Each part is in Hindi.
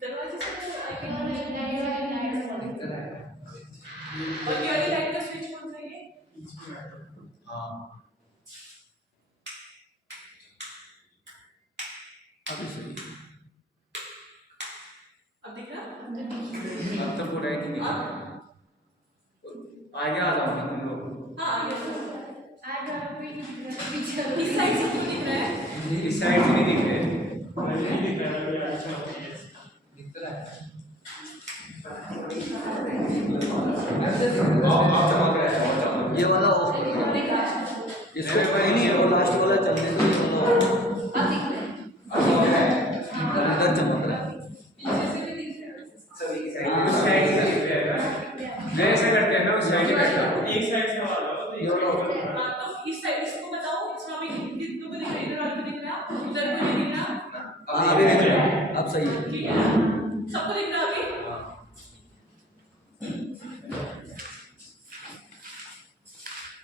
दरवाजे से आई कैन और ये वाली लाइट का स्विच कौन सा है ये? हाँ अभी सही अब दिख रहा? अब तो पूरा है कि नहीं आगे आ जाओ तुम लोग। हाँ आगे इस साइड से क्यों दिख रहा है? इस साइड से नहीं दिख रहे ये वाला ऑफ इसको नहीं है वो लास्ट वाला चलने दो। इधर चमक रहा है पीछे से भी दिख रहा है सभी की साइड उस साइड से दिख रहा है ना ऐसे करते हैं ना उस साइड से करते हैं एक साइड से वाला हाँ तो इस साइड इसको बताओ इसमें अभी कितनों को दिख रहा है इधर वाले को दिख रहा है उधर को नहीं दिख रहा अभी दिख रहा है अब सही है ठीक है सबको दिख रहा है अभी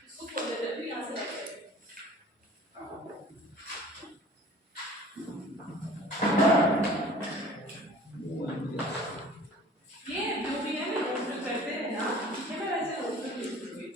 इसको खोल देते हैं फिर यहाँ से लेते हैं ये जो भी है मैं नोट करते हैं ना ये मैं वैसे नोट कर लेती हूँ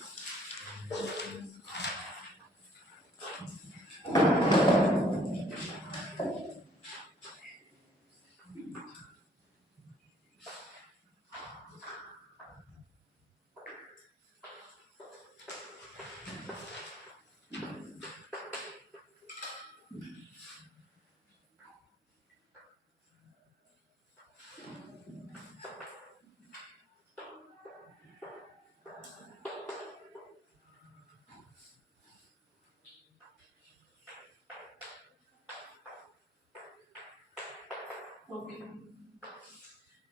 ओके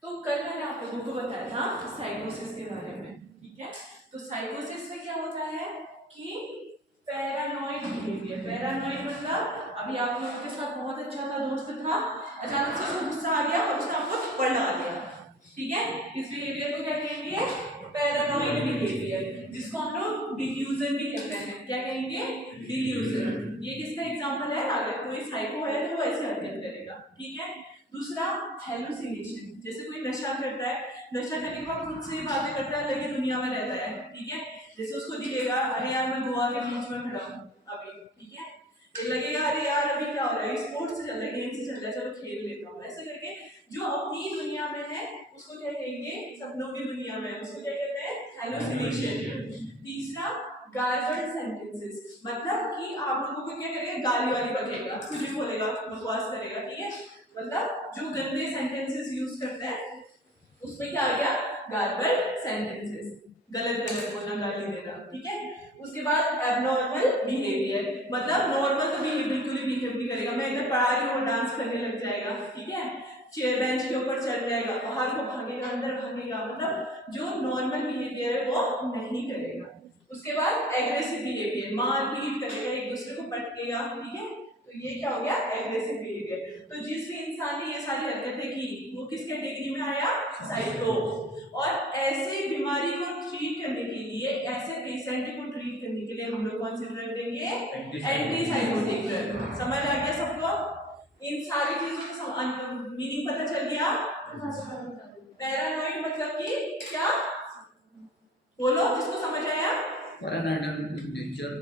तो कल मैंने आप लोगों को बताया था साइकोसिस के बारे में ठीक है तो साइकोसिस में क्या होता है कि पैरानॉइड बिहेवियर पैरानॉइड मतलब अभी आप लोगों के साथ बहुत अच्छा था दोस्त था अचानक से उसको गुस्सा आ गया और उसने आपको थप्पड़ लगा दिया ठीक है इस बिहेवियर को क्या कहेंगे पैरानॉइड बिहेवियर जिसको हम लोग डिल्यूजन भी कहते हैं क्या कहेंगे डिल्यूजन ये किसका एग्जांपल है अगर कोई साइको है तो वो ऐसे हरकत करेगा ठीक है दूसरा हेलुसिनेशन जैसे कोई नशा करता है नशा करने के बाद खुद से ही बातें करता है अलग ही दुनिया में रहता है ठीक है जैसे उसको दिखेगा अरे यार मैं गोवा के बीच में खड़ा हूँ अभी ठीक है ये लगेगा अरे यार अभी क्या हो रहा है स्पोर्ट्स से चल रहा है गेम से चल रहा है चलो खेल लेता हूँ ऐसे करके जो अपनी दुनिया में है उसको क्या कहेंगे सपनों की दुनिया में उसको क्या कहते हैं हेलुसिनेशन तीसरा गार्बल्ड सेंटेंसेस मतलब कि आप लोगों को क्या करेगा गाली वाली बकेगा कुछ भी बोलेगा बकवास करेगा ठीक है मतलब जो गंदे सेंटेंसेस यूज करते हैं उसमें क्या आ गया गार्बल्ड सेंटेंसेस गलत गलत बोलना गाली देना ठीक है उसके बाद एबनॉर्मल बिहेवियर मतलब नॉर्मल तो बिल्कुल ही बिहेव नहीं करेगा मैं इधर पढ़ा रही हूँ डांस करने लग जाएगा ठीक है चेयर बेंच के ऊपर चढ़ जाएगा बाहर को भागेगा अंदर भागेगा मतलब जो नॉर्मल बिहेवियर है वो नहीं करेगा उसके बाद एग्रेसिव बिहेवियर मारपीट करेगा एक दूसरे को पटकेगा ठीक है तो ये क्या हो गया एग्रेसिव बिहेवियर तो जिस भी इंसान ने ये सारी हरकतें की वो किस कैटेगरी में आया साइको और ऐसे बीमारी को ट्रीट करने के लिए ऐसे पेशेंट को ट्रीट करने के लिए हम लोग कौन से ड्रग देंगे एंटी साइकोटिक ड्रग समझ आ गया सबको इन सारी चीजों का मीनिंग पता चल गया पैरानॉइड मतलब कि क्या बोलो जिसको समझ आया पैरानॉइड नेचर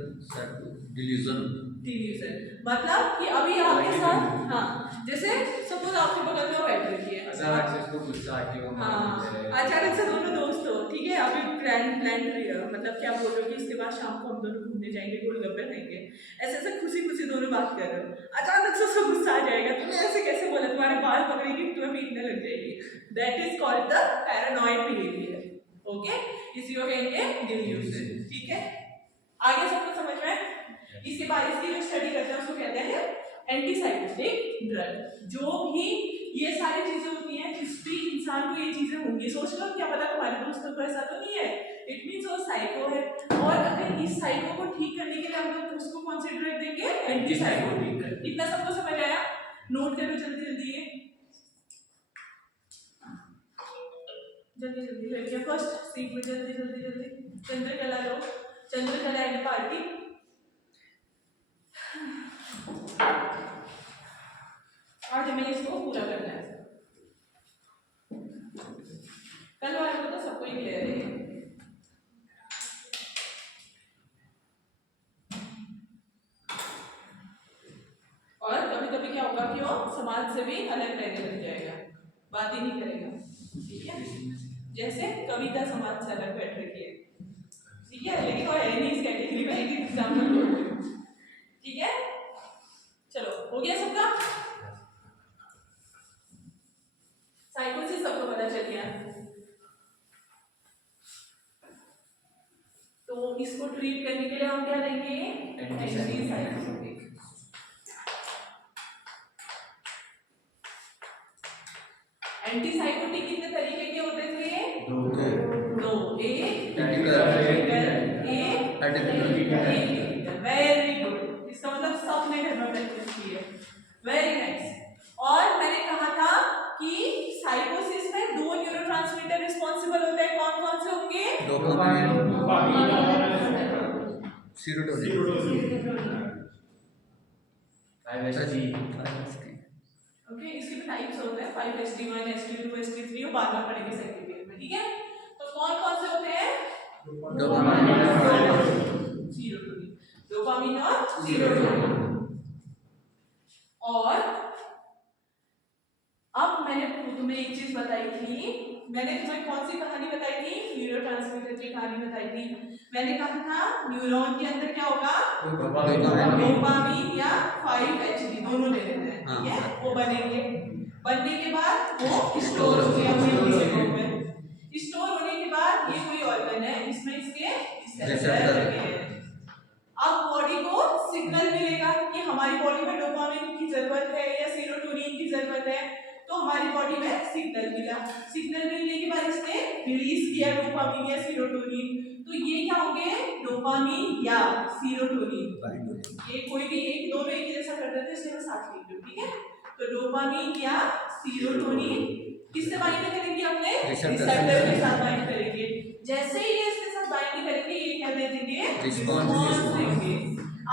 डिल्यूजन डिल्यूजन मतलब कि अभी आपके साथ हाँ जैसे सपोज आपके बगल में बैठ रखी है अचानक से इसको गुस्सा आ गया हाँ अचानक से दोनों दोस्त हो ठीक है अभी प्लान मतलब क्या बोल रहे हो कि इसके बाद शाम को हम दोनों घूमने जाएंगे गोलगप्पे खाएंगे ऐसे ऐसे खुशी खुशी दोनों बात कर रहे हो अचानक से उसको गुस्सा आ जाएगा तुम्हें ऐसे कैसे बोला तुम्हारे बाल पकड़ेगी तुम्हें पीटने लग जाएगी that is called the paranoid behaviour okay इसी को कहेंगे डिल्यूजन ठीक है आगे सबको समझ में इसके बाद इसकी जो स्टडी करते हैं उसको कहते हैं एंटीसाइकोटिक ड्रग जो भी ये सारी चीजें होती हैं जिस भी इंसान को ये चीजें होंगी सोच लो क्या पता तुम्हारे दोस्तों को ऐसा तो नहीं है इट मींस वो साइको है और अगर इस साइको को ठीक करने के लिए हम लोग उसको कौन सी ड्रग देंगे एंटीसाइकोटिक ड्रग इतना सबको समझ आया नोट करो जल्दी जल्दी ये जल्दी जल्दी लड़कियां फर्स्ट सीट में जल्दी जल्दी जल्दी चंद्रकला लो चंद्रकला एंड पार्टी ऑर्डिनेशन और कभी कभी क्या होगा कि वो समाज से भी अलग रहने लग जाएगा, बात ही नहीं करेगा, ठीक है। जैसे कविता समाज से अलग बैठ रही है, ठीक है, लेकिन वो है नहीं इस कैटेगरी में, एक एग्जाम्पल बोल रही हूँ, ठीक है। चलो हो गया सबका, साइकोसिस सबको पता चल गया। तो इसको ट्रीट करने के लिए हम क्या लेंगे, एंटीसाइकोटिक। एंटीसाइकोटिक कितने तरीके के होते थे, दो, एक वेरी गुड, इसका मतलब सबने घर में प्रैक्टिस की है, वेरी नाइस। और मैंने कहा था कि साइकोसिस में दो न्यूरोट्रांसमीटर रिस्पॉन्सिबल होते हैं, कौन कौन से होंगे, ओके। इसके भी टाइप्स होते हैं, 5-HT1, HT2, HT3, वो बाद में पढ़ेंगे सर्टिफिकेट में, ठीक है। तो कौन कौन से होते हैं, डोपामिन और सीरोटोनिन। और अब मैंने तुम्हें एक चीज बताई थी, मैंने तुम्हें कौन सी कहानी बताई थी, न्यूरोट्रांसमीटर की कहानी बताई थी। मैंने कहा था न्यूरॉन के अंदर क्या होगा, डोपामिन या 5-HT दोनों ले लेते हैं, ठीक है। वो बनेंगे, बनने के बाद वो स्टोर हो गया अपनी जगहों पे, स्टोर होने के बाद ये कोई ऑर्गन है, इसमें इसके रिसेप्टर लगे हैं। अब बॉडी को सिग्नल मिलेगा कि हमारी बॉडी में डोपामिन की जरूरत है या सीरोटोनिन की जरूरत है, तो हमारी बॉडी में सिग्नल मिला, सिग्नल मिलने के बाद इसने रिलीज किया डोपामिन या सीरोटोनिन, तो ये क्या होंगे, डोपामिन या सीरोटोनिन, ये कोई भी एक दोनों एक जैसा कर देते हैं, इसलिए साथ लिख लो, ठीक है। तो डोपामिन या सीरोटोनिन किससे बाइंड करेंगे, अपने रिसेप्टर के साथ बाइंड करेंगे। जैसे ही ये इसके साथ बाइंड करेंगे, ये क्या दे देंगे, रिस्पांस देंगे।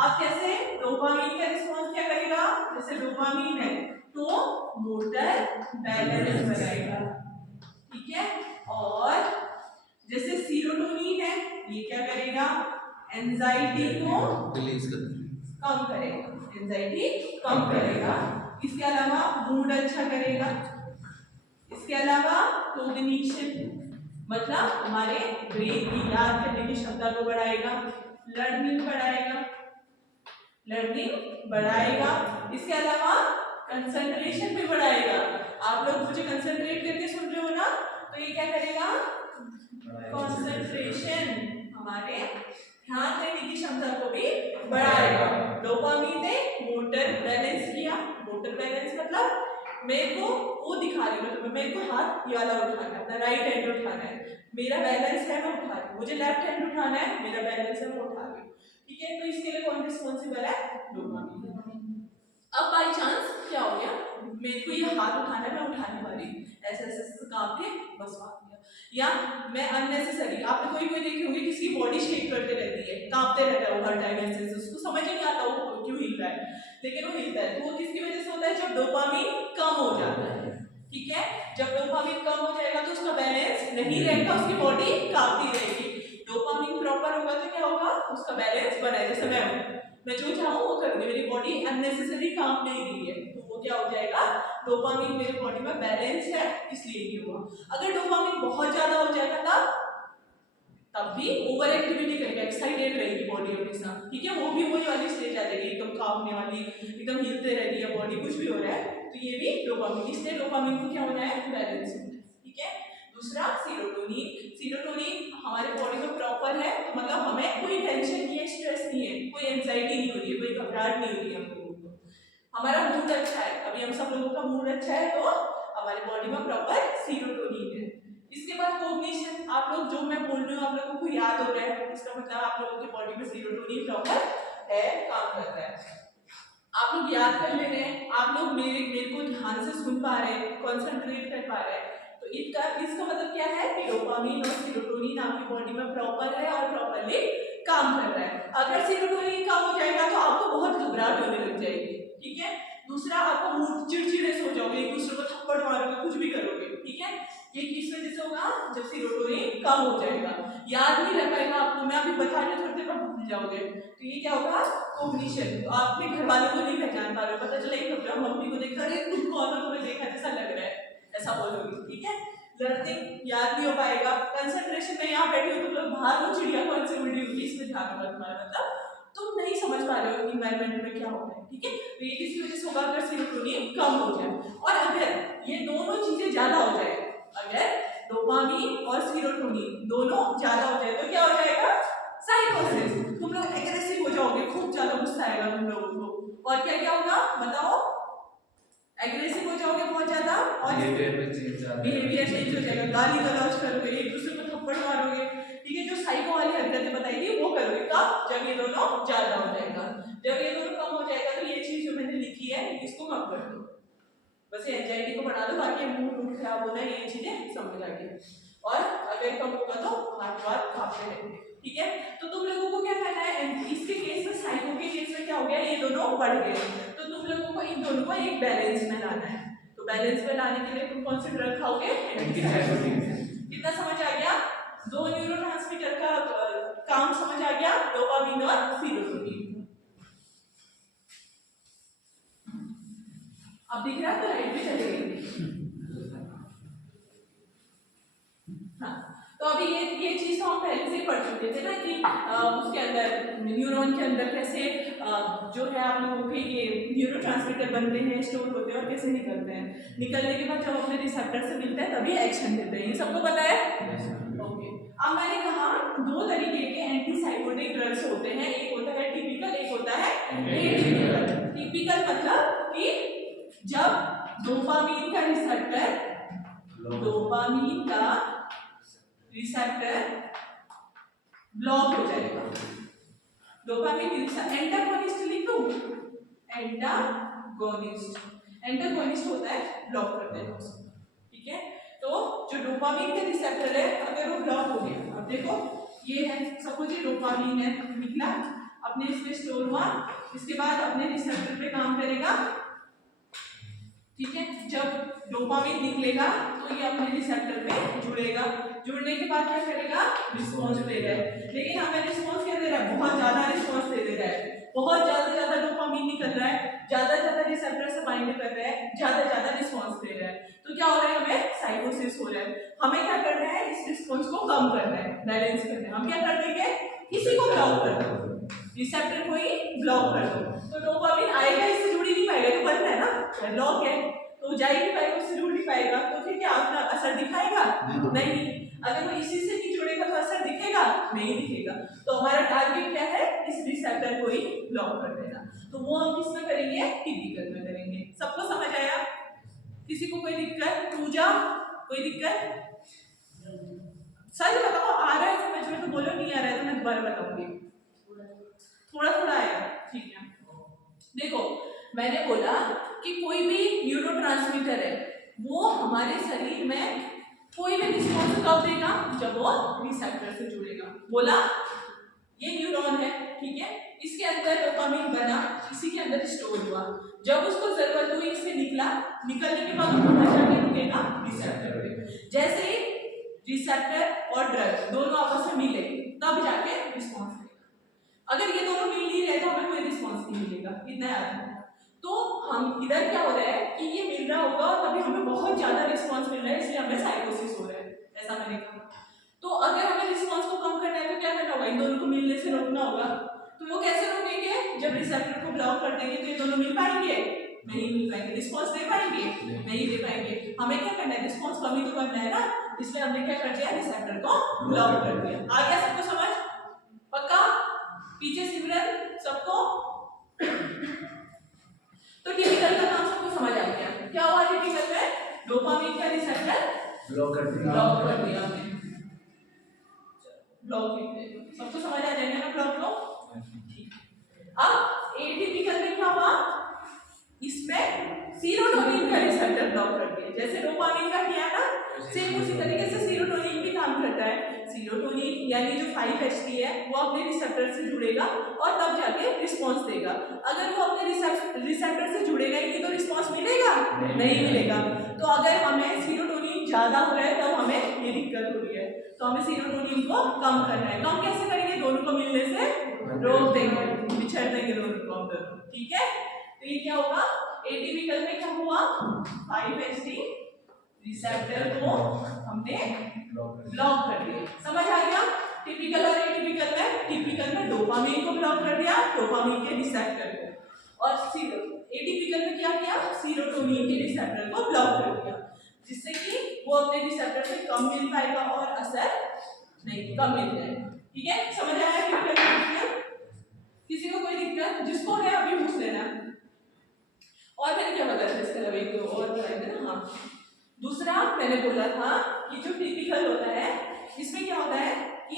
आप कैसे, डोपामिन का रिस्पांस क्या करेगा, जैसे डोपामिन है तो मोटर बैलेंस बनाएगा, ठीक है। और जैसे सीरोटोनिन है, ये क्या करेगा, एंजाइटी को कम करेगा, एंजाइटी कम करेगा। इसके अलावा मूड अच्छा करेगा, इसके अलावा कोग्निशन मतलब हमारे ब्रेन की याद करने की क्षमता को बढ़ाएगा, लर्निंग बढ़ाएगा, इसके अलावा कंसंट्रेशन भी बढ़ाएगा। आप लोग मुझे कंसंट्रेट करके सुन रहे हो ना, तो ये क्या करेगा, कंसंट्रेशन, हमारे ध्यान देने की क्षमता को भी बढ़ाएगा। डोपामिन ने मोटर बैलेंस किया, मोटर बैलेंस मतलब मेरे को वो दिखा रही हूँ, मेरे को हाथ ये वाला उठाना है, राइट हैंड उठाना है, मेरा बैलेंस है, मैं उठा रही हूँ, मुझे लेफ्ट हैंड उठाना है, मेरा बैलेंस है, मैं उठा रही हूँ, ठीक है। तो इसके लिए कौन रिस्पॉन्सिबल है, डोपामिन। अब बाई चांस क्या हो गया, मेरे को ये हाथ उठाना है, मैं उठाने वाली ऐसे ऐसे काम के बस बात गया, या मैं अननेसेसरी, आपने कोई देखी होगी किसी की बॉडी शेक करते रहती है, कांपते रहता है वो हर टाइम ऐसे, उसको समझ ही नहीं आता वो क्यों हिल रहा है, लेकिन वो हिलता है, तो वो किसकी वजह से होता है, जब डोपामिन कम हो जाता है, ठीक है। जब डोपामिन कम हो जाएगा तो उसका बैलेंस नहीं रहेगा, उसकी बॉडी कांपती रहेगी। डोपामिन प्रॉपर होगा तो क्या होगा, उसका बैलेंस बना है, जैसे मैं जो चाहूँ वो करूँगी, मेरी बॉडी अननेसेसरी काम नहीं रही है, तो वो क्या हो जाएगा, डोपामिन मेरी बॉडी में बैलेंस है इसलिए नहीं हुआ। अगर डोपामिन बहुत ज्यादा हो जाएगा तब भी ओवर एक्टिविटी करेगा, एक्साइटेड रहेगी बॉडी हमेशा, ठीक है, वो भी वही वाली स्टेज आ जाएगी, एकदम कांपने वाली, एकदम हिलते रह रही है बॉडी, कुछ भी हो रहा है, तो ये भी डोपामिन, इसलिए डोपामिन को क्या होना है, बैलेंस होना है, ठीक है। दूसरा सीरोटोनिन हमारे बॉडी में प्रॉपर है, तो मतलब हमें कोई टेंशन नहीं है, स्ट्रेस नहीं है, कोई एंजाइटी नहीं हो रही है, कोई घबराहट नहीं हो रही है हम लोगों को, हमारा मूड अच्छा है, अभी हम सब लोगों का मूड अच्छा है, तो हमारे बॉडी में प्रॉपर सीरोटोनिन है। इसके बाद कोग्निशन, आप लोग जो मैं बोल रही हूँ आप लोगों को याद हो रहा है, इसका मतलब आप लोगों की बॉडी में सीरोटोनिन प्रॉपर है, काम कर रहा है, आप लोग याद कर ले रहे हैं, आप लोग मेरे को ध्यान से सुन पा रहे हैं, कंसंट्रेट कर पा रहे हैं, तो इसका मतलब क्या है कि डोपामिन और सीरोटोनिन आपकी बॉडी में प्रॉपर है और प्रॉपरली काम कर रहा है। अगर सीरोटोनिन कम हो जाएगा तो आपको बहुत घबराहट होने लग जाएगी, ठीक है। दूसरा, आपका मूड चिड़चिड़े से हो जाओगे, एक दूसरे को थप्पड़ मारोगे, कुछ भी करोगे, ठीक है, ये किस वजह से होगा, जब सीरोटोनिन कम हो जाएगा। याद नहीं रह पाएगा आपको, मैं अभी बता रही हूँ, थोड़ी देर में भूल जाओगे। तो ये क्या होगा, कॉग्निशन। तो आप अपने घर वालों को नहीं पहचान पा रहे हो, पता चला ही कब मम्मी को देखा, अरे तुम कौन हो, तुम्हें देखा जैसा लग रहा है, ऐसा बोलोगे, ठीक है। लर्निंग याद नहीं हो पाएगा, कंसंट्रेशन में यहाँ बैठे हो, तुम लोग बाहर वो चिड़िया कौन से उड़ी हुई, इसमें ध्यान होगा तुम्हारा, मतलब तुम नहीं समझ पा रहे हो कि एनवायरनमेंट में क्या हो रहा है, ठीक है। तो ये किसी वजह से होगा, अगर सेरोटोनिन कम हो जाए, और अगर ये दोनों चीजें ज्यादा हो जाए, अगर डोपामिन और सेरोटोनिन दोनों ज्यादा हो जाए तो क्या हो जाएगा, साइकोसिस। तुम लोग एग्रेसिव हो जाओगे, खूब ज्यादा गुस्सा आएगा तुम लोगों को, और क्या क्या होगा बताओ, एग्रेसिव हो जाओगे बहुत ज्यादा, और बिहेवियर चेंज हो जाएगा, गाली गलौज करोगे, एक दूसरे को थप्पड़ मारोगे, ठीक है। जो साइको वाली हरकतें बताई थी वो करोगे, कब, जब ये दोनों ज्यादा हो जाएगा। जब ये दोनों कम हो जाएगा तो ये चीज जो मैंने लिखी है इसको कम कर दो, बस एंजाइटी को बढ़ा दो, बाकी मूड खराब होना है ये चीजें समझ आ गई। और अगर कम होगा तो हाथ वाथ कांपने लगेंगे, ठीक है। तो तुम लोगों को क्या करना है, इसके केस में, साइको के केस में क्या हो गया, ये दोनों बढ़ गए, तो तुम लोगों को इन दोनों को एक बैलेंस में लाना है। तो बैलेंस में लाने के लिए तुम कौन से ड्रग खाओगे, कितना समझ आ गया, दो न्यूरोट्रांसमीटर का काम समझ आ गया, डोपामिन और सेरोटोनिन। अब दिख रहा है, तो राइट में चलेंगे। हाँ, तो अभी ये चीज तो हम पहले से ही पढ़ चुके थे ना, कि उसके अंदर न्यूरॉन के अंदर कैसे जो है आप लोगों के ये न्यूरोट्रांसमीटर बनते हैं, स्टोर होते हैं, और कैसे निकलते हैं, निकलने के बाद जब अपने रिसेप्टर से मिलता है तभी एक्शन देते हैं, ये सबको पता है। ओके, अब मैंने कहा दो तरीके के एंटीसाइकोटिक ड्रग्स होते हैं, एक होता है टिपिकल, एक होता है एटिपिकल। टिपिकल मतलब कि जब डोपामिन का रिसेप्टर ब्लॉक हो जाएगा, डोपामिन एंटागोनिस्ट लिख दूं, एंटागोनिस्ट होता है, ब्लॉक करते हैं उसको, ठीक है। तो जो डोपामिन के रिसेप्टर है, अगर वो ब्लॉक हो गया, अब देखो ये है, सपोज ये डोपामिन है, निकला अपने इसमें स्टोर हुआ, इसके बाद अपने रिसेप्टर पे काम करेगा, ठीक है। जब डोपामिन निकलेगा तो ये अपने रिसेप्टर पे जुड़ेगा, जुड़ने के बाद क्या करेगा, रिस्पॉन्स दे रहा है, लेकिन हमें रिस्पॉन्स क्या दे रहा है, बहुत ज्यादा रिस्पॉन्स दे रहा है, बहुत ज्यादा डोपामिन निकल रहा है, ज्यादा रिसेप्टर से बाइंड कर रहा है, ज्यादा रिस्पॉन्स दे रहा है, तो क्या हो रहा है, हमें साइकोसिस हो रहा है। हमें क्या करना है, इस रिस्पॉन्स को कम करना है, बैलेंस करना है। हम क्या कर देंगे, इसी को ब्लॉक कर दो, रिसेप्टर को ही ब्लॉक कर दो, तो डोपामिन आएगा, इससे जुड़ ही नहीं पाएगा, तो बंद है ना, ब्लॉक है, तो जा ही नहीं पाएगा, उससे जुड़ नहीं पाएगा, तो फिर क्या अपना असर दिखाएगा, नहीं। अगर वो इसी से नहीं जुड़ेगा तो असर दिखेगा, नहीं दिखेगा। तो हमारा टारगेट क्या है, इस रिसेप्टर को ही ब्लॉक कर देना, तो वो हम किसमें करेंगे, टिपिकल में करेंगे। सबको समझ आया, किसी को कोई दिक्कत, पूजा कोई दिक्कत, सच बताओ, आ रहा है समझ में तो बोलो, नहीं आ रहा है तो मैं दोबारा बताऊंगी, थोड़ा आया, ठीक है। देखो मैंने बोला कि कोई भी न्यूरोट्रांसमीटर है, वो हमारे शरीर में कोई भी रिस्पॉन्स कब देगा, जब वो रिसेप्टर से जुड़ेगा। बोला ये न्यूरॉन है, ठीक है, इसके अंदर डोपामिन बना, इसी के अंदर स्टोर हुआ, जब उसको जरूरत हुई इससे निकला, निकलने के बाद वो जाके रुकेगा रिसेप्टर पे। जैसे ही रिसेप्टर और ड्रग दोनों आपस में मिले तब जाके रिस्पॉन्स देगा, अगर ये दोनों मिल नहीं रहे तो हमें कोई रिस्पॉन्स नहीं मिलेगा, इतना याद रखना। तो हम इधर क्या हो रहा है कि ये मिल रहा होगा और तभी हमें बहुत ज्यादा रिस्पॉन्स मिल रहा है, इसलिए हमें साइकोसिस हो रहा है, ऐसा मैंने कहा। तो अगर हमें रिस्पॉन्स को कम करना है तो क्या करना होगा, इन दोनों को मिलने से रोकना होगा। तो वो कैसे रोकेंगे, जब रिसेप्टर को ब्लॉक कर देंगे तो ये दोनों मिल पाएंगे, नहीं मिल पाएंगे, रिस्पॉन्स दे पाएंगे, नहीं दे पाएंगे। हमें क्या करना है, रिस्पॉन्स कम ही तो करना है ना, इसलिए हमने क्या कर दिया, रिसेप्टर को ब्लॉक कर दिया। आ गया सबको समझ, पक्का, पीछे सिमरन सबको। तो टिपिकल का नाम सबको समझ आ गया, क्या हुआ टिपिकल में, डोपामिन का रिसेप्टर ब्लॉक कर दिया हमने, ब्लॉक लिख दे, सबको समझ आ जाएगा ना ब्लॉक को। अब एटिपिकल में क्या हुआ, इसमें सेरोटोनिन का रिसेप्टर ब्लॉक कर दिया, जैसे डोपामिन का किया ना, सेम उसी तरीके से सेरोटोनिन भी काम करता है। सेरोटोनिन यानी जो 5-HT है वो अपने रिसेप्टर से जुड़ेगा और तब जाके रिस्पॉन्स देगा। अगर वो अपने रिसेप्टर से जुड़ेगा ही नहीं तो रिस्पॉन्स मिलेगा, नहीं मिलेगा। तो अगर हमें सेरोटोनिन ज्यादा हो रहा है तब हमें ये दिक्कत हो रही है। तो हमें सीरोटोनिन को कम करना है। कम कैसे करेंगे? दोनों को मिलने से रोक देंगे, बिछड़ देंगे दोनों को हम दोनों, ठीक है। तो ये क्या होगा? एटिपिकल में क्या हुआ? 5-HT रिसेप्टर को हमने ब्लॉक कर दिया। समझ आ गया? टिपिकल और एटिपिकल में, टिपिकल में डोपामिन को ब्लॉक कर दिया, डोपामिन के रिसेप्टर को, और एटिपिकल में क्या किया? सीरोटोनिन के रिसेप्टर को ब्लॉक कर दिया, जिससे कि वो अपने रिसेप्टर से कम मिल पाएगा और असर नहीं, कम मिल जाएगा। ठीक है, समझ आया? टिपिकल किसी को कोई दिक्कत? जिसको है अभी पूछ लेना। और मैंने क्या बताया था इसके अलावा? एक दो और बताए थे ना। हाँ, दूसरा मैंने बोला था कि जो टिपिकल होता है इसमें क्या होता है कि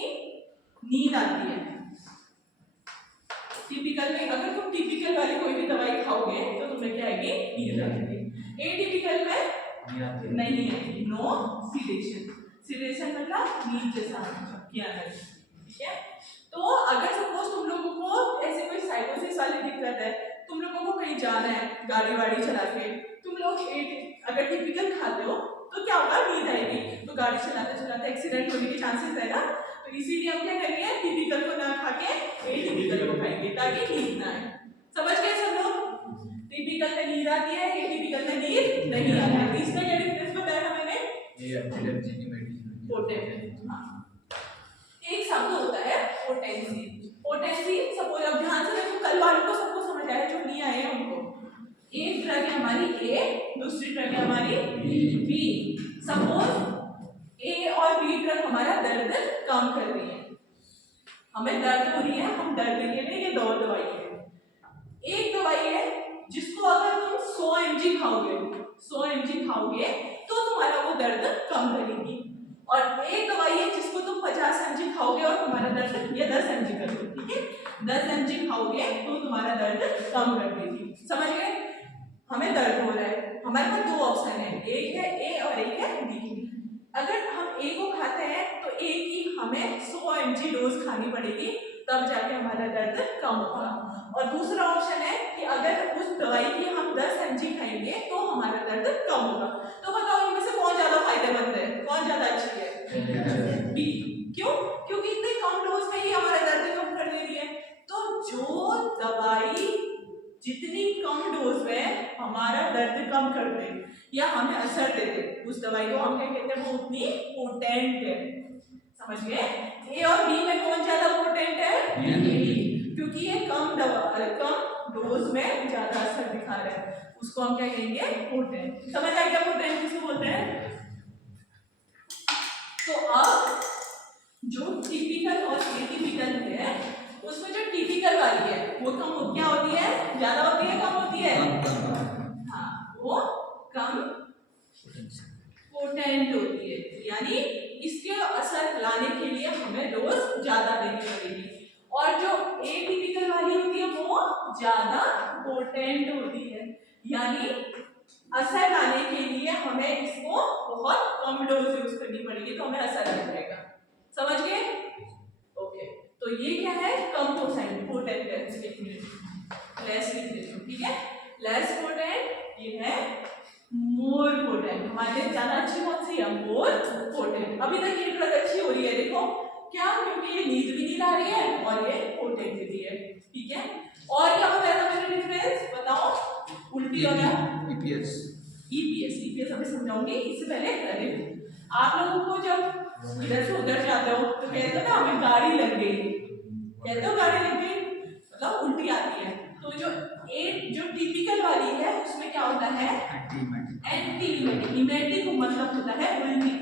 नींद आती है। टिपिकल में अगर तुम टिपिकल वाली कोई भी दवाई खाओगे तो तुम्हें क्या आएगी? नींद आएगी। एटिपिकल में नहीं आएगी, नो सीडेशन। सीडेशन मतलब नींद जैसा किया है, ठीक है। तो अगर सपोज तुम लोगों को ऐसे कोई साइकोसिस वाली दिक्कत है, तुम लोगों को कहीं जाना है गाड़ी वाड़ी चला के, तुम लोग अगर टिपिकल खाते हो तो क्या होगा? नींद आएगी। तो गाड़ी चलाते चलाते एक्सीडेंट होने के चांसेस है ना, तो इसीलिए हम क्या करेंगे? टिपिकल को ना खा के एटिपिकल को खाएंगे ताकि नींद ना आए। समझ गए सब लोग? टिपिकल में नींद आती है, एटिपिकल में नींद नहीं आती है। इसमें क्या डिफरेंस बताया था मैंने? पोटेंसी। हाँ, एक शब्द होता है पोटेंसी। पोटेंसी सपोज अब ध्यान से देखो, कल वालों को सबको समझ आया, जो नहीं आए हैं उनको। एक ड्रग है हमारी ए, दूसरी ड्रग है हमारी बी। सपोज ए और बी ड्रग हमारा दर्द कम कर रही है, हमें दर्द हो रही है, हम दर्द के लिए ये दो दवाई है। एक दवाई है जिसको अगर तुम 100 mg खाओगे, 100 mg खाओगे तो तुम्हारा वो दर्द कम करेगी, और एक दवाई है जिसको तुम 50 mg खाओगे और तुम्हारा दर्द, ये 10 mg कर दो, ठीक है, 10 mg खाओगे तो तुम्हारा दर्द कम कर देगी। समझ गए? हमें दर्द हो रहा है, हमारे पास दो ऑप्शन है, एक है ए और एक है बी। अगर हम ए को खाते हैं तो ए की हमें 100 mg डोज खानी पड़ेगी, तब जाके हमारा दर्द कम होगा। और दूसरा ऑप्शन है कि अगर उस दवाई की हम 10 mg खाएंगे तो हमारा दर्द कम होगा। तो बताओ इनमें से कौन ज्यादा फायदेमंद है, कौन ज्यादा अच्छी है? बी। क्यों? क्योंकि इतने कम डोज में ही हमारा दर्द कम कर दे रही है। तो जो दवाई जितनी कम डोज में हमारा दर्द कम कर दे या हमें असर दे दे, उस दवाई को हम क्या कहते हैं? वो उतनी पोटेंट है। समझ गए? ए और बी में कौन ज्यादा पोटेंट है? बी, क्योंकि ये कम डोज में ज्यादा असर दिखा रहा है, उसको हम क्या कहेंगे? पोटेंट। समझ आ गया पोटेंट किसको बोलते हैं? तो अब जो टिपिकल और एटिपिकल है, उसमें जो टिपिकल वाली है वो कम क्या होती है? ज्यादा होती है, कम होती है? हाँ, वो कम पोटेंट होती है, यानी इसके असर लाने के लिए हमें डोज ज्यादा देनी पड़ेगी। और जो एटिपिकल वाली होती है वो ज्यादा पोटेंट होती है, यानी असर लाने के लिए हमें इसको बहुत कम डोज यूज करनी पड़ेगी, तो हमें असर आ जाएगा। समझ गए? ओके, तो ये क्या है? कम पोटेंट है, लेस पोटेंट, ठीक है। लेस पोटेंट ये है मोर पोटेंट। हमारे लिए ज्यादा अच्छी कौन सी है? More potent. अभी तक ये ड्रग अच्छी हो रही है, देखो क्या, क्योंकि ये नींद भी नहीं ला रही है और ये पोटेंट भी है, ठीक है। और क्या होता है मेरे डिफरेंस बताओ? उल्टी और ईपीएस अभी समझाऊंगी, इससे पहले अरे आप लोगों को जब इधर से उधर जाते हो तो कहते हो ना हमें गाड़ी लग गई, कहते हो गाड़ी लग गई मतलब उल्टी आती है। तो जो टिपिकल वाली है उसमें क्या होता है? एंटी इमेटिक मतलब होता है उल्टी।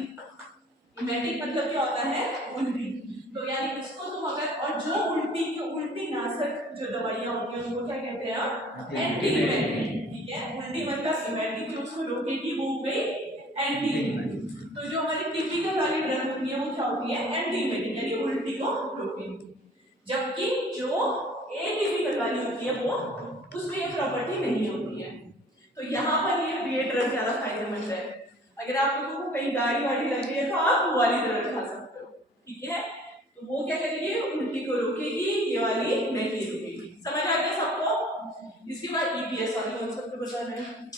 इमेटिक मतलब क्या होता है? उल्टी। तो यानी इसको तुम अगर, और जो उल्टी नाशक जो दवाइयां होती हैं उनको क्या कहते हैं आप? एंटी इमेटिक, ठीक है। उल्टी मतलब इमेटिक जो उसको रोकेगी वो हो गई एंटी इमेटिक। तो जो हमारी टिपिकल वाली ड्रग होती है वो क्या होती है? एंटी इमेटिक, यानी उल्टी को रोकेगी। जबकि जो एटिपिकल वाली होती है वो, उसमें ये प्रॉपर्टी नहीं होती है। तो यहाँ पर ये ड्रग ज्यादा फायदेमंद है। अगर आप लोगों को कहीं गाड़ी वाड़ी लग रही है तो आप वो वाली ड्रग खा सकते हो, ठीक है। तो वो क्या करेगी? उल्टी को रोकेगी, ये वाली नहीं रोकेगी। समझ आ गया सबको? इसके बाद ईपीएस वाली कौन सबको बता रहे हैं?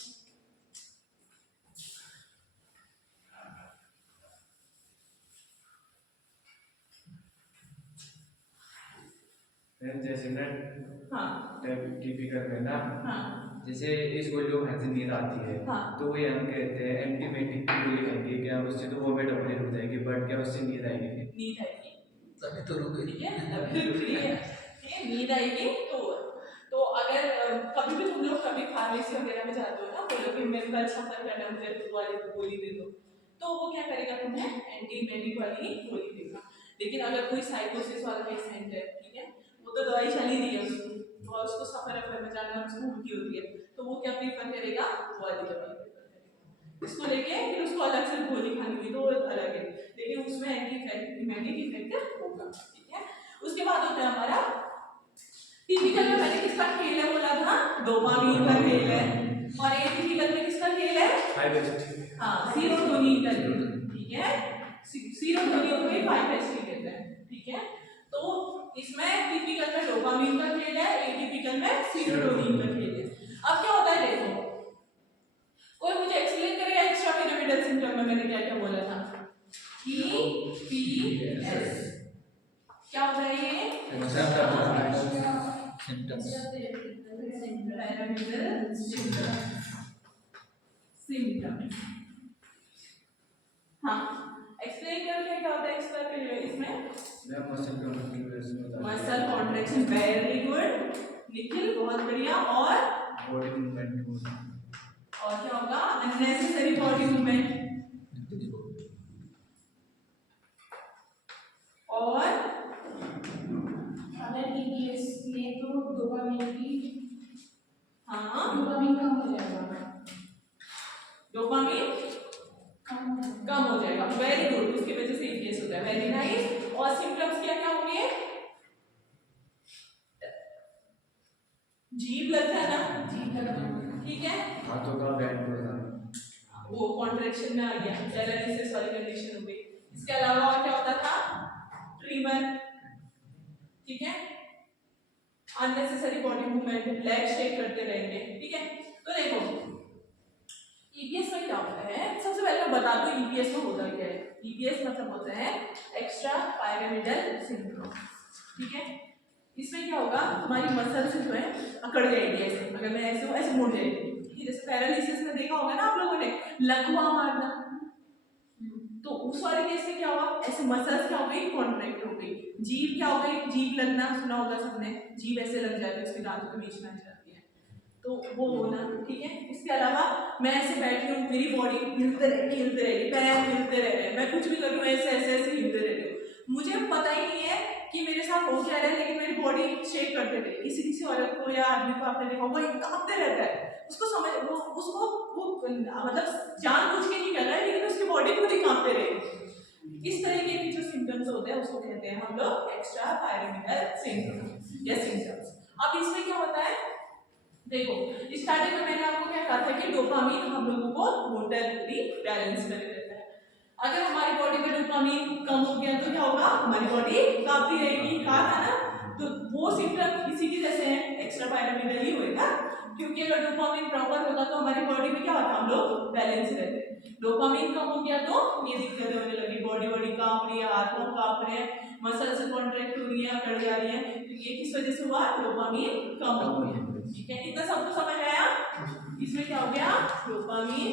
जैसे ना हाँ टिपिकल में ना, हाँ जैसे इस गोलियों खाने से नींद आती है, हाँ। तो ये हम कहते हैं एंटीबायोटिक की गोली खाएंगे, क्या उससे तो वोमिट अपनी रुक जाएगी, बट क्या उससे नींद आएगी फिर? नींद आएगी, तभी तो रुक गई। ठीक है, तभी रुक रही है, ठीक है, नींद आएगी। तो अगर कभी भी तुम लोग कभी फार्मेसी वगैरह में जाते हो ना, बोलो कि मेरे को अच्छा फर्क करना, मुझे वाली गोली दे दो, तो वो क्या करेगा, तुम्हें एंटीबायोटिक वाली गोली देगा। लेकिन अगर कोई साइकोसिस वाला पेशेंट है, ठीक है, वो तो दवाई चल ही रही है उसकी, तो उसको सफर अफर में जाना है, उसको उल्टी होती है, तो वो क्या प्रीफर करेगा, वो वाली दवाई प्रेफर करेगा। इसको लेके फिर उसको अलग से गोली खानी हुई तो वो अलग है, लेकिन उसमें एंटीबायोटिक इफेक्ट होगा, ठीक है। उसके बाद होता है हमारा टिपिकल में, मैंने किसका खेल है बोला था, डोपामिन का खेल है, और एटिपिकल में किसका खेल है, हाँ सीरोटोनिन का खेल, ठीक है। सीरोटोनिन को 5-HT कहते हैं, ठीक है। तो इसमें टिपिकल में डोपामिन का खेल है, एटिपिकल में सीरोटोनिन का खेल है। अब क्या होता है देखो, कोई मुझे एक्सप्लेन करेगा एक्स्ट्रा पिरामिडल सिंड्रोम में मैंने क्या क्या बोला था, EPS क्या होता है ये, सिम्टम्स। पिरामिडल सिम्टम, हाँ एक्सप्लेन करो क्या होता है एक्स्ट्रा पिरामिडल इसमें। Muscle contraction, very good Nikhil, बहुत बढ़िया। और बॉडी मूवमेंट क्या होगा, अननेसेसरी बॉडी मूवमेंट, और अगर EPS ले तो डोपामिन की, हाँ डोपामिन कम हो जाएगा, डोपामिन कम हो जाएगा, वेरी गुड, उसकी वजह से EPS होता है, वेरी नाइस। और सिम्टम्स क्या क्या होंगे, जीभ लग जाना, ठीक है, हाथों का बैंड हो जाना, वो कॉन्ट्रैक्शन में आ गया, पैरालिसिस वाली कंडीशन हो गई। इसके अलावा और क्या होता था, ट्रीमर, ठीक है, unnecessary body movement, leg shake करते रहेंगे, ठीक है। तो देखो EPS में क्या होता है, सबसे पहले मैं बता दूं EPS में होता क्या है। EPS मतलब होता है एक्स्ट्रा पायरामिडल सिंड्रोम, ठीक है। इसमें क्या होगा, तुम्हारी मसल्स जो है अकड़ जाएगी ऐसे, अगर मैं ऐसे हूँ ऐसे मुड़ जाएगी, ठीक है। जैसे पैरालिसिस में देखा होगा ना आप लोगों ने, लकवा मारना, तो उस वाले केस में क्या हुआ, ऐसे मसल्स क्या हो गई, कॉन्ट्रैक्ट हो गई। जीभ क्या हो गई, जीभ लगना सुना होगा सबने, जीभ ऐसे लग जाती है, उसके दांतों के बीच में आ जाती है, तो वो होना, ठीक है। इसके अलावा मैं ऐसे बैठी हूँ, मेरी बॉडी हिलते रहेगी, पैर हिलते रह रहे हैं, मैं कुछ भी करूँ ऐसे ऐसे ऐसे हिलते रह रही हूँ, मुझे पता ही नहीं है कि मेरे साथ हो क्या रहा है, लेकिन मेरी बॉडी शेक करते रहे। किसी औरत को या आदमी को आपने देखा होगा, कांपते रहता है, उसको समझ उसको वो मतलब जानबूझ के नहीं कर रहा है, लेकिन उसकी बॉडी खुद ही कांपते रहेगी। इस तरीके के जो सिम्टम्स होते हैं उसको कहते हैं हम लोग एक्स्ट्रा पायरामिडल सिंड्रोम या सिम्टम्स। अब इसमें क्या होता है, देखो स्टार्टिंग में मैंने आपको क्या कहा था कि डोपामिन हम लोगों को मोटरली बैलेंस कर देता है। अगर हमारी बॉडी में डोपामिन कम हो गया तो क्या होगा, हमारी बॉडी कांपती रहेगी, कहा था ना। तो वो सिम्टम इसी की जैसे है, एक्स्ट्रा पायरामिडल ही होगा, क्योंकि अगर डोपामिन प्रॉपर होता तो हमारी बॉडी में क्या होता, हम लोग बैलेंस रहते। डोपामिन कम हो गया तो ये दिक्कतें होने लगी, बॉडी कांप रही है, हाथ पांव कांप रहे हैं, मसल्स कॉन्ट्रैक्ट हो रही है, अकड़ जा रही है, तो ये किस वजह से हुआ, डोपामिन कम हो गया, ठीक है। इतना सबको समझ आया। इसमें क्या हो गया, डोपामिन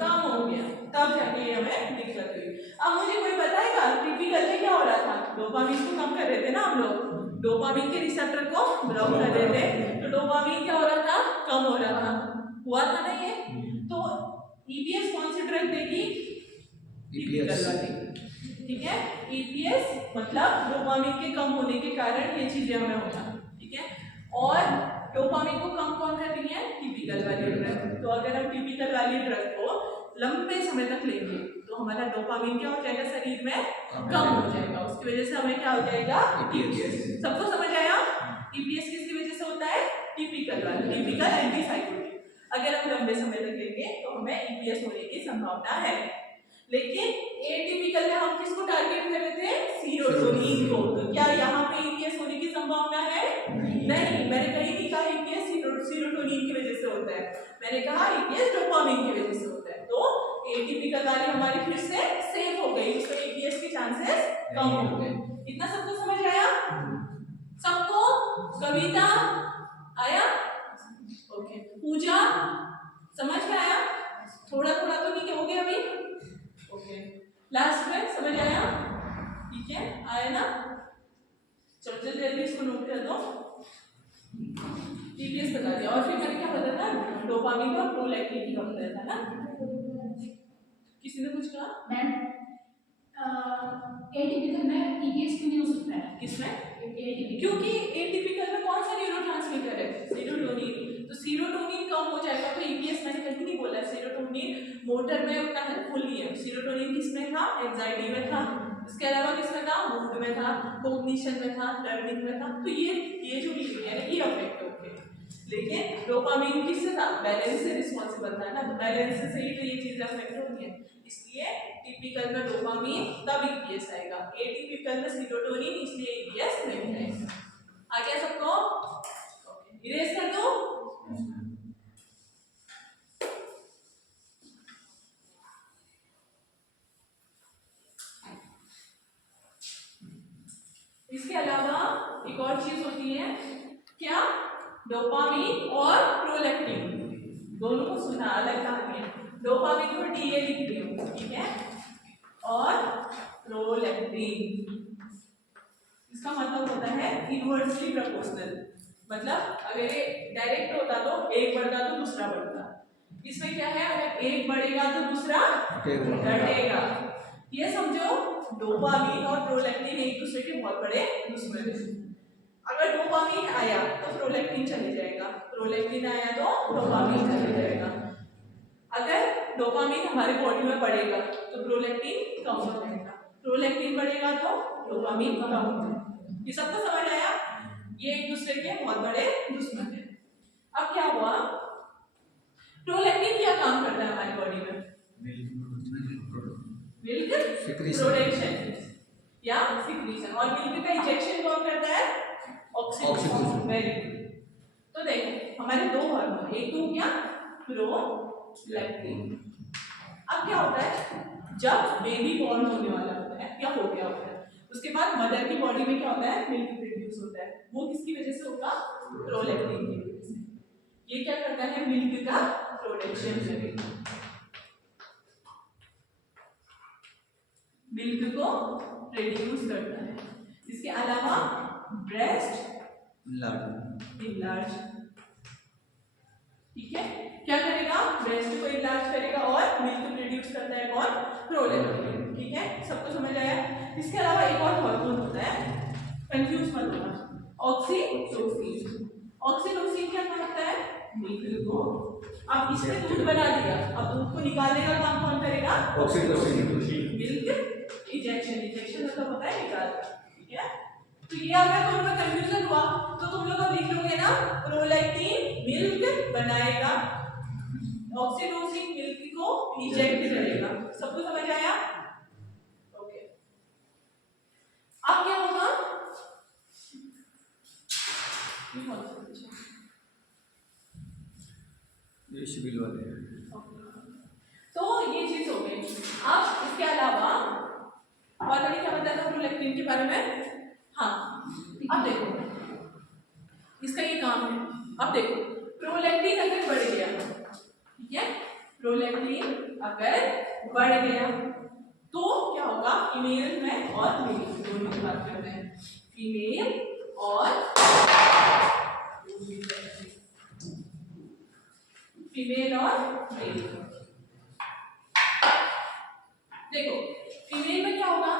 कम हो गया, तब जाके हमें दिक्कत हुई। अब मुझे कोई बताएगा टिपिकल में क्या हो रहा था, डोपामिन को कम कर रहे थे ना हम लोग, डोपामिन के रिसेप्टर को ब्लॉक कर रहे थे, तो डोपामिन क्या हो रहा था, कम हो रहा था, हुआ था ना ये। तो EPS कौन सी ड्रग देगी, टिपिकल वाली, ठीक है। EPS मतलब डोपामिन के कम होने के कारण ये चीजें हमें होना, ठीक है। और डोपामिन को कम कौन कर रही है, टिपिकल वाली ड्रग। तो अगर हम टिपिकल वाली ड्रग को लंबे समय तक लेंगे तो हमारा डोपामिन क्या हो जाएगा, शरीर में कम हो जाएगा, उसकी वजह से हमें क्या हो जाएगा, EPS। सबको समझ आया। EPS किसकी वजह से होता है, टिपिकल वाला, टिपिकल एंटीसाइकोटिक। अगर हम लंबे समय तक लेंगे तो हमें EPS होने की संभावना है। लेकिन एटिपिकल में हम किसको टारगेट कर रहे थे, सीरोटोनिन को, तो क्या यहाँ पे EPS होने की संभावना है, नहीं। मैंने कहीं नहीं कहा EPS सीरोटोनिन की वजह से होता है, मैंने कहा EPS डोपामिन की वजह से होता है। तो एटिपिकल वाली हमारी फिर से सेफ हो गई, उसमें ईपीएस के चांसेस कम हो गए। इतना सबको समझ आया? सबको? कविता आया? ओके। पूजा समझ में आया? थोड़ा थोड़ा तो नहीं हो गया अभी? ओके। लास्ट में समझ आया? ठीक है, आया ना? चलो जल्दी इसको नोट कर दो। ईपीएस बता दिया, और फिर मैंने क्या बताया था? डोपामिन और प्रोलैक्टिन का बताया था ना? किसी ने कुछ कहा? मैम एटिपिकल में ईपीएस क्यों नहीं हो सकता है? किसमें? एटिपिकल क्योंकि एटिपिकल में कौन सा न्यूरोट्रांसमीटर है? सीरोटोनिन। तो सीरोटोनिन कम हो जाएगा तो ईपीएस मैंने कहीं नहीं बोला। सीरोटोनिन मोटर में उतना हेल्पफुल नहीं है। सीरोटोनिन किसमें था? एंजाइटी में था। इसके अलावा किसमें था? मूड में था, कॉग्निशन में था, लर्निंग में था। तो ये जो बिहेवियर है ये अफेक्ट होते हैं। लेकिन डोपामिन किससे था? बैलेंस से रिस्पॉन्सिबल था ना, तो बैलेंस से ही तो ये चीजें अफेक्ट होती है। इसलिए टिपिकल में डोपामिन तब ईपीएस आएगा, एटिपिकल में सीरोटोनिन, इसलिए ईपीएस नहीं आएगा। आ गया सबको? इरेज कर दो। इसके अलावा एक और चीज होती है, क्या? डोपामिन और प्रोलैक्टिन, दोनों को सुना, अलग कहानी है। डोपामिन को डीए लिख रही हूँ, ठीक है, और प्रोलैक्टिन इसका मतलब होता है इनवर्सली प्रोपोर्शनल। मतलब अगर ये डायरेक्ट होता तो एक बढ़ता तो दूसरा बढ़ता। इसमें क्या है? अगर एक बढ़ेगा तो दूसरा घटेगा। ये समझो, डोपामिन और प्रोलैक्टिन एक दूसरे के बहुत बड़े दुश्मन हैं। अगर डोपामिन आया तो प्रोलैक्टिन चले जाएगा, प्रोलैक्टिन आया तो डोपामिन चले जाएगा। अगर डोपामिन हमारे बॉडी में बढ़ेगा तो प्रोलैक्टिन कम हो जाएगा, प्रोलैक्टिन बढ़ेगा तो डोपामिन कम हो जाएगा। ये सबको समझ आया? ये एक दूसरे के बहुत बड़े दुश्मन हैं। अब क्या हुआ? प्रोलैक्टिन क्या काम करता है हमारी बॉडी में? मिल्क प्रोडक्शन या सिक्रीशन, और मिल्क का इंजेक्शन कौन करता है? ऑक्सीटोसिन। Very good. तो देखो हमारे दो हार्मोन, एक तो क्या? प्रोलैक्टिन। अब क्या होता है? जब बेबी बॉर्न होने वाला होता है या हो गया होता है, उसके बाद मदर की बॉडी में क्या होता है? मिल्क प्रोड्यूस होता है। वो किसकी वजह से होगा? प्रोलैक्टिन की वजह से। ये क्या करता है? मिल्क का प्रोडक्शन करेगा, मिल्क को प्रोड्यूस करता है। इसके अलावा ब्रेस्ट इनलार्ज, ठीक है, क्या करेगा? ब्रेस्ट को इनलार्ज करेगा और मिल्क प्रोड्यूस करता है कौन? प्रोलैक्टिन। ठीक है, सबको समझ आया? इसके अलावा एक और हार्मोन होता है, कंफ्यूज मत होना, ऑक्सीटोसिन। ऑक्सीटोसिन क्या करता है? मिल्क को, अब इसने दूध बना दिया, अब दूध को निकालने का काम कौन करेगा? ऑक्सीटोसिन। मिल्क इंजेक्शन मतलब होता है निकालना, ठीक है। तो ये अगर तुम लोग कंफ्यूजन हुआ तो तुम लोग अब लिख लोगे ना, प्रोलैक्टिन मिल्क बनाएगा, ऑक्सीटोसिन मिल्क को इंजेक्ट करेगा। सबको समझ आया? ओके। अब क्या होगा? ये सिविल वाले हैं। तो ये चीज हो गई। अब इसके अलावा और मैंने क्या बताया था प्रोलैक्टिन के बारे में? हाँ, अब देखो इसका ये काम है। अब देखो प्रोलैक्टिन अगर बढ़ गया, ठीक है, प्रोलैक्टिन अगर बढ़ गया तो क्या होगा? फीमेल में और मेल दोनों की बात कर रहे हैं, फीमेल और मेल। देखो फीमेल में क्या होगा?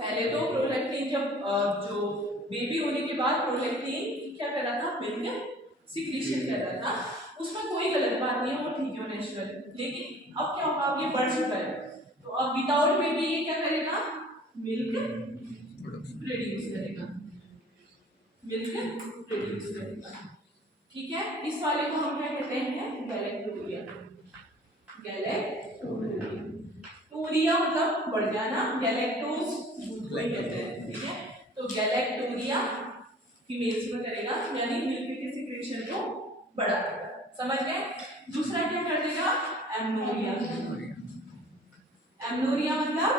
पहले तो प्रोलैक्टिन जब जो बेबी होने के बाद प्रोलैक्टिन क्या कर रहा था? मिल्क सिक्रीशन कर रहा था, उसमें कोई गलत बात नहीं है, वो ठीक है, नेचुरल। लेकिन अब क्या होगा? अब ये बढ़ चुका है, तो अब विदाउट बेबी ये क्या करेगा? मिल्क प्रोड्यूस करेगा, मिल्क प्रोड्यूस करेगा, ठीक है। इस वाले को हम क्या कहते हैं? गैलेक्टोरिया। टूरिया मतलब बढ़ जाना, गैलेक्टोज दूध को कहते हैं, ठीक है। तो गैलेक्टोरिया फीमेल्स में करेगा, यानी मिल्क के सिक्रेशन को बढ़ाएगा। समझ गए? दूसरा क्या कर देगा? एम्नोरिया। एमनोरिया मतलब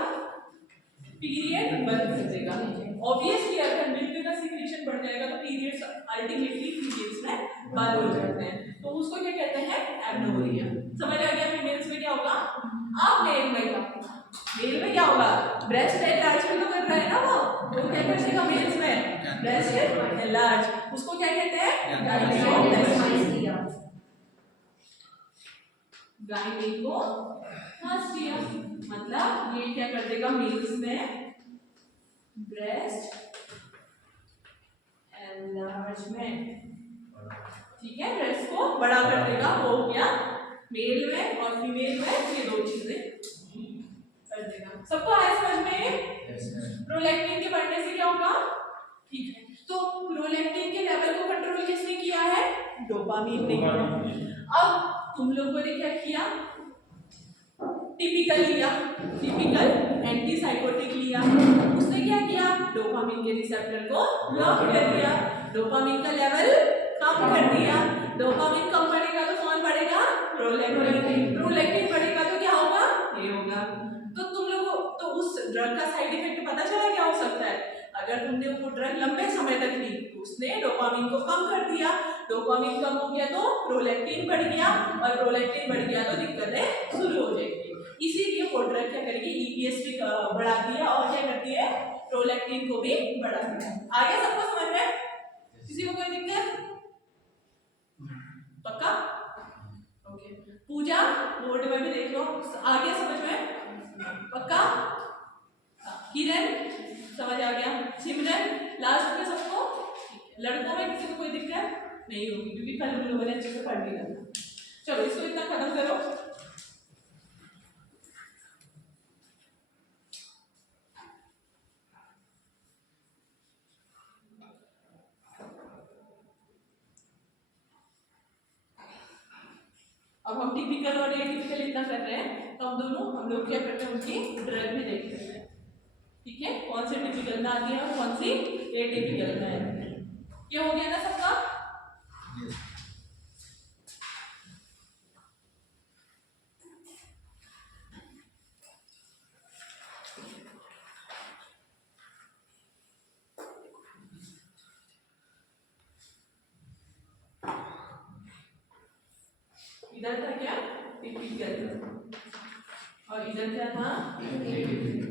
पीरियड बंद कर देगा। ऑब्वियसली अगर मिल्क का सिक्रीशन बढ़ जाएगा तो पीरियड्स अल्टीमेटली पीरियड्स में बंद हो जाते हैं, तो उसको क्या कहते हैं एमनोरिया। समझ आ गया फीमेल्स में क्या होगा। अब मेल में क्या होगा, मेल में क्या होगा, ब्रेस्ट एनलार्ज तो कर रहा है ना वो, तो क्या कर देगा मेल्स में ब्रेस्ट एनलार्ज, उसको क्या कहते हैं गायनेकोमास्टिया। गायनेकोमास्टिया मतलब ये क्या कर देगा मेल्स में ब्रेस्ट एनलार्जमेंट, ठीक है, ब्रेस्ट को बड़ा कर देगा, वो हो गया मेल में, और फीमेल में ये दो चीजें कर देगा। सबको आया समझ में। प्रोलैक्टिन के बढ़ने से क्या होगा, ठीक है, तो प्रोलैक्टिन के लेवल को कंट्रोल किसने किया है, डोपामीन ने किया। अब तुम लोगों ने क्या किया, टिपिकल लिया, टिपिकल एंटीसाइकोटिक लिया, उसने क्या किया, डोपामीन के रिसेप्टर को ब्लॉक कर दिया, डोपामीन का लेवल कम कर दिया। डोपामीन कम बढ़ेगा तो कौन बढ़ेगा, प्रोलैक्टिन, प्रोलैक्टिन बढ़ेगा तो क्या होगा, ये होगा। तो तुम लोगों तो उस ड्रग का साइड इफेक्ट पता चला क्या हो सकता है, अगर तुमने वो ड्रग लंबे समय तक ली तो उसने डोपामीन को कम कर दिया, डोपामीन कम हो गया तो प्रोलैक्टिन बढ़ गया, और प्रोलैक्टिन बढ़ गया तो दिक्कतें शुरू हो जाएंगी। इसीलिए वो ड्रग क्या करेगी, ईपीएस भी बढ़ाती है और क्या करती है, प्रोलैक्टिन को भी बढ़ाती है। आगे सबको समझ में, किसी को कोई दिक्कत, पक्का, ओके। पूजा बोर्ड में भी देख लो, आगे समझ में, पक्का। किरण समझ आ गया, सिमरन लास्ट में सबको, लड़कों में किसी को कोई दिक्कत नहीं होगी क्योंकि कल उन लोगों ने अच्छे से पढ़ लिया था। चलो इसको इतना खत्म करो। अब हम टिपिकल और एटिपिकल इतना कर रहे हैं, तो हम लोग क्या करते हैं, उनकी ड्रग भी देख लेते हैं, ठीक है, कौन से टिपिकल में आती है और कौन सी एटिपिकल में आती है। ये हो गया ना सबका, इधर था क्या टिपिकल और इधर क्या था एटिपिकल।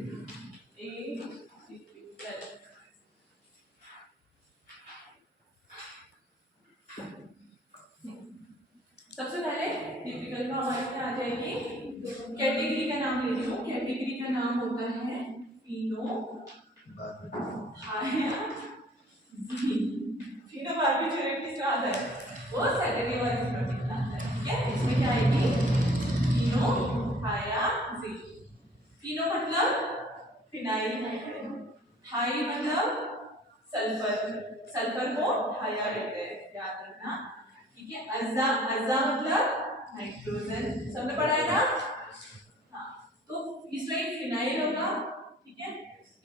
सबसे पहले टिपिकल में हमारे क्या आ जाएगी, कैटेगरी का नाम ले रही हूँ, कैटेगरी का नाम होता है फिनोबार्बिटरेट जो आता है वो सेकेंडरी वाले प्रोटीन आता है, ठीक है। इसमें क्या आएगी, फिनोथायाजीन। फिनो मतलब फिनाइल, थाई मतलब सल्फर, सल्फर को थाया कहते हैं, याद रखना, ठीक है। अज़ा, अज़ा मतलब नाइट्रोजन, सबने पढ़ा है ना, हाँ। तो इसमें एक फिनाइल होगा, ठीक है,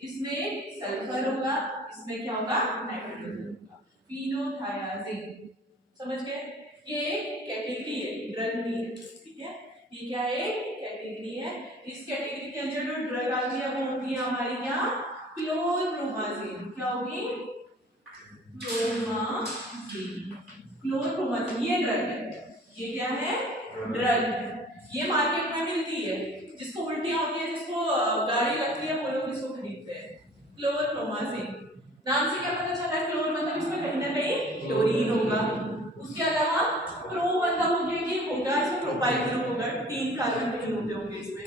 इसमें एक सल्फर होगा, इसमें क्या होगा, नाइट्रोजन होगा, फिनोथायाजीन। समझ गए, ये एक कैटेगरी है, ड्रग नहीं है, ठीक है, ये क्या है, कैटेगरी है। इस कैटेगरी के अंदर जो ड्रग आती है वो होती है हमारी क्या, क्लोरप्रोमाजीन। क्या होगी, क्लोरप्रोमाजीन, क्लोरप्रोमाजीन ये ड्रग है, ये क्या है, ड्रग, ये मार्केट में मिलती है, जिसको उल्टियां होती है, जिसको गाड़ी लगती है, वो लोग इसको खरीदते हैं, क्लोरप्रोमाजीन। नाम से क्या पता चला, क्लोर मतलब इसमें कहीं ना कहीं क्लोरीन होगा, उसके अलावा प्रो मतलब हो गया कि होगा इसमें प्रोपाइल ग्रुप होगा, 3 कार्बन चेन होते होंगे इसमें,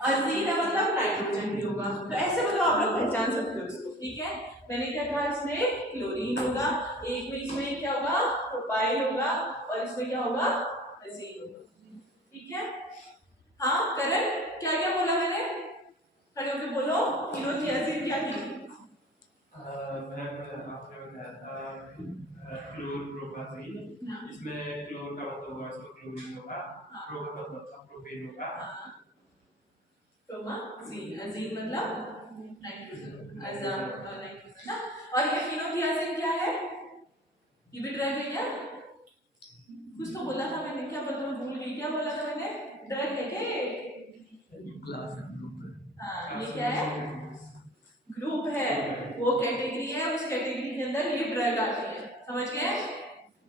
अजीन मतलब नाइट्रोजन भी होगा, तो ऐसे मतलब आप लोग पहचान सकते हो इसको, ठीक है। मैंने क्या कहा, इसमें क्लोरीन होगा, एक में इसमें क्या होगा, प्रोपाइल होगा, और इसमें क्या होगा, अजीन होगा, ठीक है। हाँ करण, क्या क्या बोला मैंने, खड़े होकर बोलो, फिनोथियाजीन क्या थी, आपने बताया था क्लोरप्रोमाजीन, इसमें क्लोर का मतलब होगा, इसमें क्लोरीन होगा, प्रो का मतलब था प्रोपेन होगा, प्रोमाजीन, अजीन मतलब नाइट्रोजन, अज़ा नाइट्रोजन ना। और ये फिनोथियाजीन क्या है, ये भी ड्रग है क्या, कुछ तो बोला था मैंने, क्या बोलता हूँ भूल गई, क्या बोला था मैंने, ड्रग है क्या, ग्लास हाँ, ये क्या है? ग्रुप है, वो कैटेगरी है, उस कैटेगरी के अंदर ये ड्रग आती है। समझ गए?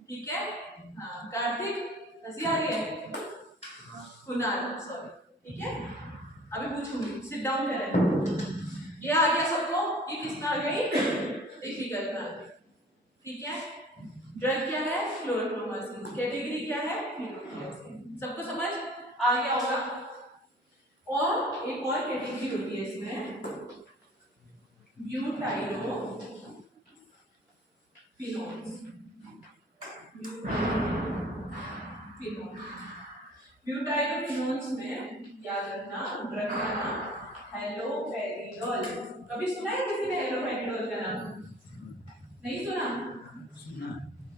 ठीक है। हाँ, कार्तिक हंसी आ रही है? कुणाल सॉरी, ठीक है। अभी पूछूंगी, सिट डाउन करें। ये आ गया सबको? ये किसमें आ गई? एक विकल्प में आ गई। ठीक है। ड्रग क्या है? क्लोरोप्रोमासिन। कैटेगरी क्या है? फिनोथियासिन। सबको समझ आ गया होगा? और एक और कैटेगरी होती है इसमें, ब्यूटाइरोफिनोन्स। ब्यूटाइरोफिनोन्स में याद रखना ड्रग का नाम हैलोपेरिडोल। कभी सुना है किसी ने हैलोपेरिडोल का नाम? नहीं सुना?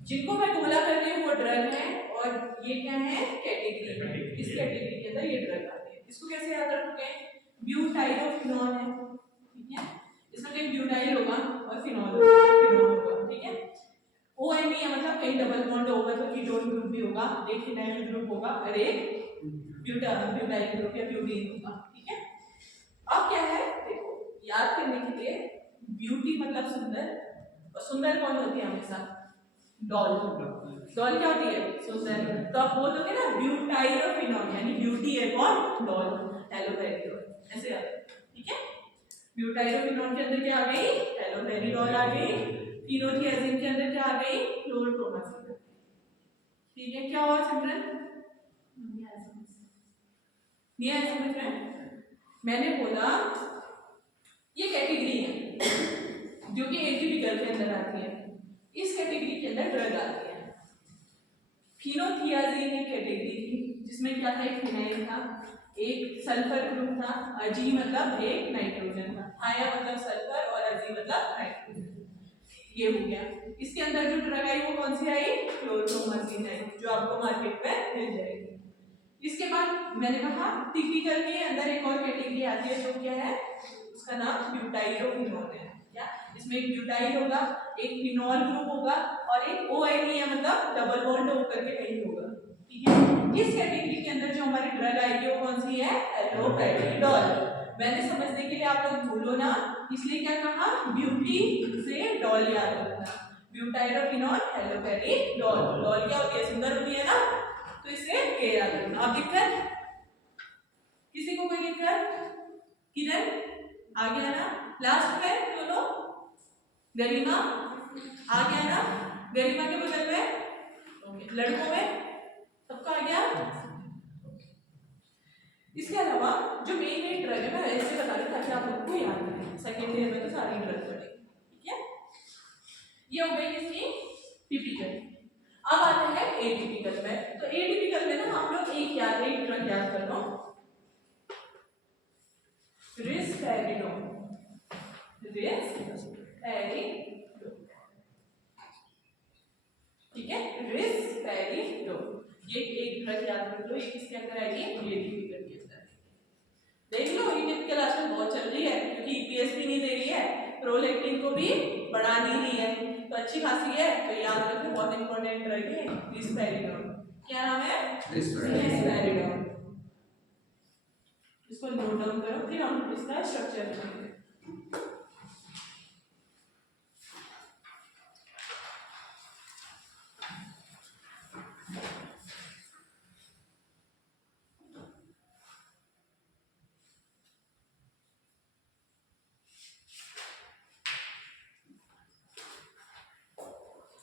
जिनको मैं बोला करती हूँ वो ड्रग है, और ये क्या है? कैटेगरी है। इस कैटेगरी के अंदर ये ड्रग आती है। इसको कैसे याद रखोगे? ब्यूटाइरोफिनोन है, ठीक है। इसमें कहीं ब्यूटाइल होगा और फिनोल होगा, ठीक है। ONE है मतलब कहीं डबल बॉन्ड होगा तो कीटोन ग्रुप भी होगा, एक फिनाइल ग्रुप होगा और एक ब्यूटाइल ग्रुप या ब्यूटीन होगा, ठीक है। अब क्या है देखो, याद करने के लिए, ब्यूटी मतलब सुंदर, और सुंदर कौन होती है हमेशा? डॉल। डॉल क्या होती है? सुंदर। तो आप बोलोगे ना ब्यूटाइरोफिनोन, यानी ब्यूटी है कौन? डॉल। हैलोपेरिडोल, ऐसे याद, ठीक है। ब्यूटाइरोफिनोन के अंदर क्या आ गई? हैलोपेरिडोल आ गई। फिनोथियाजिन के अंदर क्या आ गई? क्लोरोप्रोमासिन। ठीक है। क्या हुआ चिल्ड्रन? नहीं आया समझ में? मैंने बोला ये कैटेगरी है जो कि एटीपिकल के अंदर आती है। इस कैटेगरी के अंदर ड्रग आती है। फिनोथियाजिन एक कैटेगरी थी जिसमें क्या था? एक फिनाइल था, एक सल्फर ग्रुप था, अजी मतलब एक नाइट्रोजन था, हाया मतलब सल्फर और अजी मतलब नाइट्रोजन। ये हो गया। इसके अंदर जो ड्रग आई वो कौन सी आई? क्लोरोप्रोमासिन आई, जो आपको मार्केट में मिल जाएगी। इसके बाद मैंने कहा टिपिकल के अंदर एक और कैटेगरी आती है जो क्या है? उसका नाम ब्यूटाइरोफिनोन है। क्या? इसमें एक ब्यूटाइल होगा, एक फिनोल ग्रुप होगा और एक ONE है मतलब डबल बॉन्ड होकर के कहीं होगा, ठीक है। इस कैटेगरी के अंदर जो हमारी ड्रग आएगी वो कौन सी है? हैलोपेरिडोल। मैंने समझने के लिए आप लोग भूलो ना, इसलिए क्या कहा? ब्यूटी से डॉल याद रखना। ब्यूटाइरोफिनोल, हैलोपेरिडोल। डॉल क्या होती है? सुंदर होती है ना, तो इसे के याद रखना। अब दिक्कत किसी को? कोई दिक्कत? किधर आ गया ना? लास्ट में दोनों गरिमा आ गया ना? गरिमा के बगल में ओके, लड़कों में सबको आ गया? इसके अलावा जो मेन ड्रग है मैं ऐसे बता रही हूँ ताकि आप लोगों को याद रहे। सेकेंड ईयर में तो सारी ड्रग पढ़ेंगे, ठीक है। ये हो गई किसकी? टिपिकल। अब आते हैं एटिपिकल में। तो एटिपिकल में ना हम लोग एक ड्रग याद कर लो, रिस्पेरिडोन। ठीक है, रिस्पेरिडोन। ये एक ड्रग याद कर लो, ये किसके अंदर आएगी? एटिपिकल के अंदर। देख लो ये टिपिकल आजकल बहुत चल रही है क्योंकि EPS भी नहीं दे रही है, प्रोलैक्टिन को भी बढ़ा नहीं रही है, तो अच्छी खासी है। तो याद रखो बहुत इंपॉर्टेंट ड्रग है रिस्पेरिडोन। क्या नाम है? रिस्पेरिडोन। इसको नोट डाउन करो, फिर हम इसका स्ट्रक्चर देखेंगे।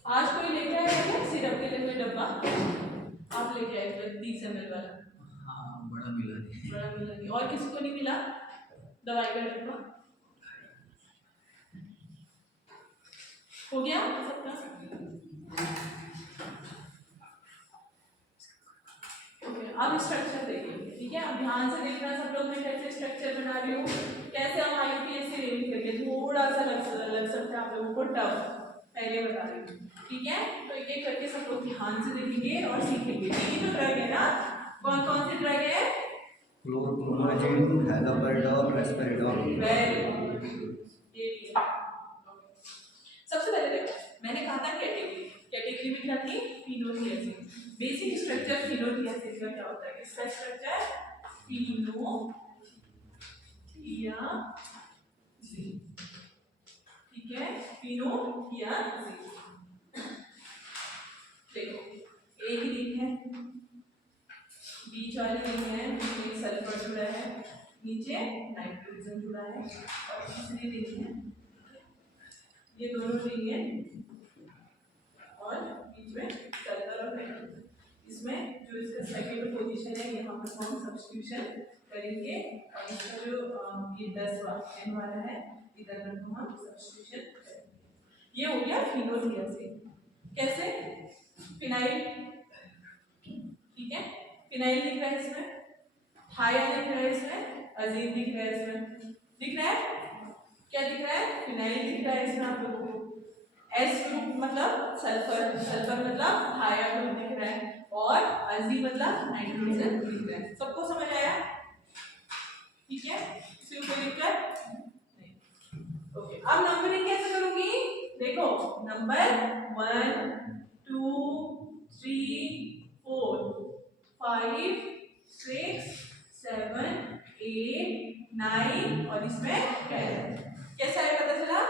आज कोई लेके आया है सिरप के लिए कोई डब्बा? आप लेके आए थे 30 ml वाला? हाँ, बड़ा मिला नहीं। बड़ा मिला नहीं। और किसी को नहीं मिला दवाई का डब्बा? हो गया सबका? ओके, अब स्ट्रक्चर देखिए, ठीक है। अब ध्यान से देखना सब लोग, मैं कैसे स्ट्रक्चर बना रही हूँ, कैसे हम IUPAC से रेंज करके थोड़ा सा लग सकता है आप लोगों को टफ, पहले बता रही हूँ, ठीक है। तो एक एक करके सब लोग ध्यान से देखेंगे और सीखेंगे। ये जो ड्रग है ना, कौन कौन सी ड्रग है? क्लोरोप्रोमाजिन, हैलोपेरिडोल, रिस्पेरिडोल। सबसे पहले देखो, मैंने कहा था कैटेगरी में क्या थी? फिनोथियाजिन। बेसिक स्ट्रक्चर फिनोथियाजिन का क्या होता है? इसका स्ट्रक्चर फिनोथियाजिन। फिनोलियाजी, ठीक है, फिनोलियाजी। देखो एक रिंग है, बीच वाली रिंग है, जिसमें सल्फर जुड़ा है, नीचे नाइट्रोजन जुड़ा है, और तीसरी रिंग है, ये दोनों रिंग है और बीच में सल्फर और नाइट्रोजन। इसमें जो इसका सेकंड पोजीशन है यहाँ पर हम सब्स्टिट्यूशन करेंगे, और इसका जो ये 10 n वाला है इधर पर हम सब्स्टिट्यूशन करेंगे। ये हो गया फिनोलियाजी। कैसे? फिनाइल, ठीक है, फिनाइल दिख रहा है इसमें, थाया दिख रहा है इसमें, अजीम दिख रहा है इसमें, दिख रहा है, क्या दिख रहा है? फिनाइल दिख रहा है इसमें आप लोगों को। एस ग्रुप मतलब सल्फर, सल्फर मतलब थाया ग्रुप दिख रहा है, और अजीम मतलब नाइट्रोजन दिख रहा है। सबको समझ आया? ठीक है, किसी को कोई दिक्कत नहीं? ओके, अब नंबरिंग कैसे करूंगी? देखो नंबर 1 2 3 4 5 6 7 8 9 और इसमें 10। कैसा है पता चला?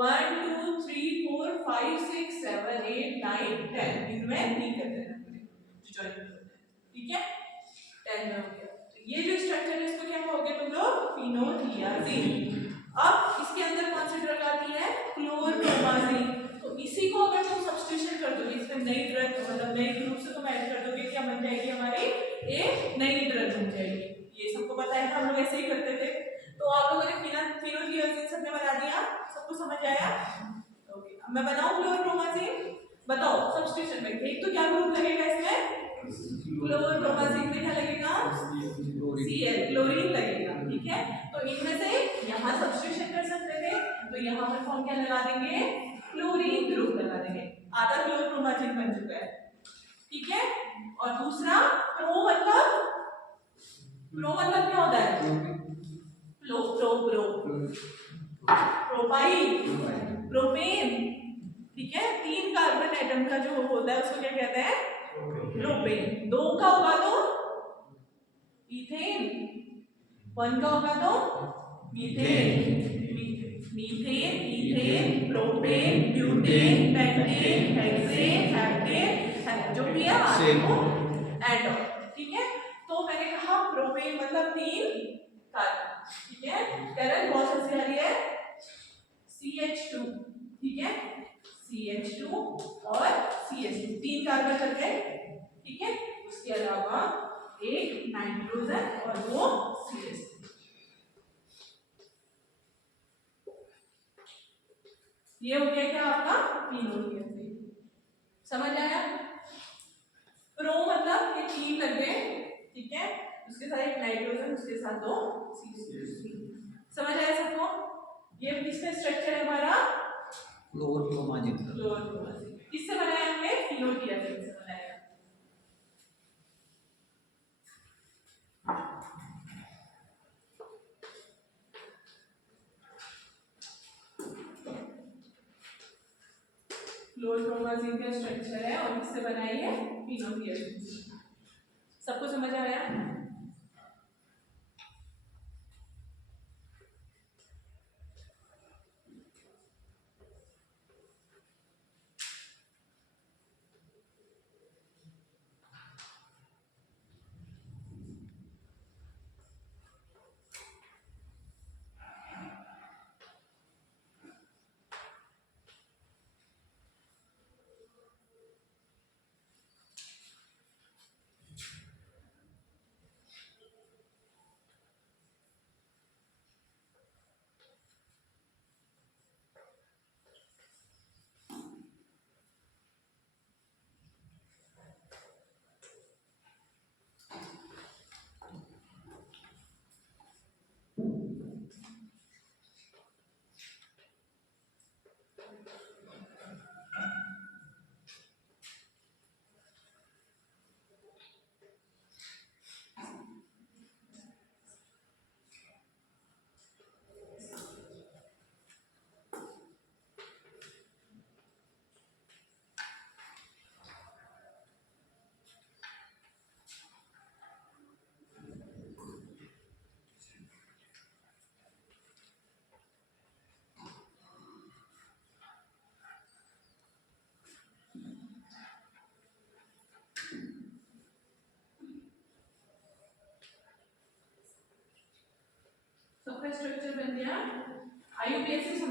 1 2 3 4 5 6 7 8 9 10 इनमें नहीं करते हैं, ठीक है, 10 में हो गया। तो ये जो स्ट्रक्चर है इसको क्या कहोगे तुम लोग? फिनोलियाजी। अब इसके अंदर कौन सी ड्रग आती है? क्लोरप्रोमाजीन। तो इसी को अगर तुम सब्स्टिट्यूशन कर दोगे, इसमें नई ड्रग मतलब नए ग्रुप से तुम ऐड कर दोगे, क्या बन जाएगी हमारी? एक नई ड्रग बन जाएगी। ये सबको पता है, हम लोग ऐसे ही करते थे। तो आप लोगों ने फिनोलियाजीन सबने बना दिया, सबको समझ आया? ओके, अब मैं बनाऊं क्लोरप्रोमाजीन, बताओ सब्स्टिट्यूशन में एक तो क्या ग्रुप लगेगा इसमें? क्लोरप्रोमाजीन में क्या लगेगा? Cl, क्लोरीन लगेगा, ठीक है। तो इनमें से यहाँ सब्स्टिट्यूशन कर सकते थे, तो यहाँ पर हम क्या लगा देंगे? क्लोरीन ग्रुप लगा देंगे, आधा क्लोरप्रोमाजीन बन चुका है, ठीक है। और दूसरा प्रो मतलब क्या होता है? प्रोपाइल, प्रोपेन, ठीक है। 3 कार्बन एटम का जो होता है उसको क्या कहते हैं? प्रोपेन। 2 का होगा तो इथेन, 1 का होगा तो methane, ethane, propane, butane, pentane, hexane, heptane, जो भी है आपको ऐड ऑन, ठीक है। तो मैंने कहा प्रोपेन मतलब 3 कार्बन, ठीक है। करण बहुत से आ रही है CH2, ठीक है, CH2 और CH2 3 कार्बन कर गए, ठीक है। उसके अलावा एक नाइट्रोजन और 2 CH2। ये हो गया क्या आपका? फिनोलियाजी। समझ आया? प्रो मतलब ये 3 लग गए, ठीक है, उसके साथ एक नाइट्रोजन, उसके साथ 2 CH2। समझ आया सबको? ये किसका स्ट्रक्चर है हमारा? क्लोरप्रोमाजीन। क्लोरप्रोमाजीन किससे बनाया हमने? फिनोलियाजीन से बनाया। क्लोरप्रोमाजीन का स्ट्रक्चर है और किससे बनाई है? फिनोलियाजीन। सबको समझ आया?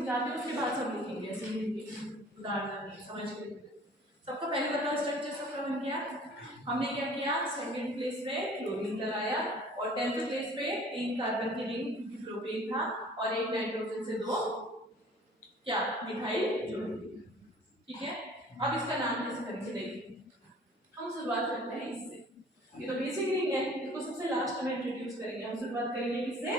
समझाती हूँ, उसके बाद सब लिखेंगे ऐसे ही उदाहरण नहीं समझ के। सबको पहले बताओ स्ट्रक्चर सबका बन गया। हमने क्या किया, सेकंड प्लेस पे क्लोरीन लगाया और 10th प्लेस पे 3 कार्बन की रिंग प्रोपेन था और एक नाइट्रोजन से 2 क्या मिथाइल जोड़ दिया। ठीक है, अब इसका नाम कैसे करेंगे देखिए। हम शुरुआत करते हैं इससे, ये तो बेसिक रिंग है, इसको सबसे लास्ट में इंट्रोड्यूस करेंगे। हम शुरुआत करेंगे किससे,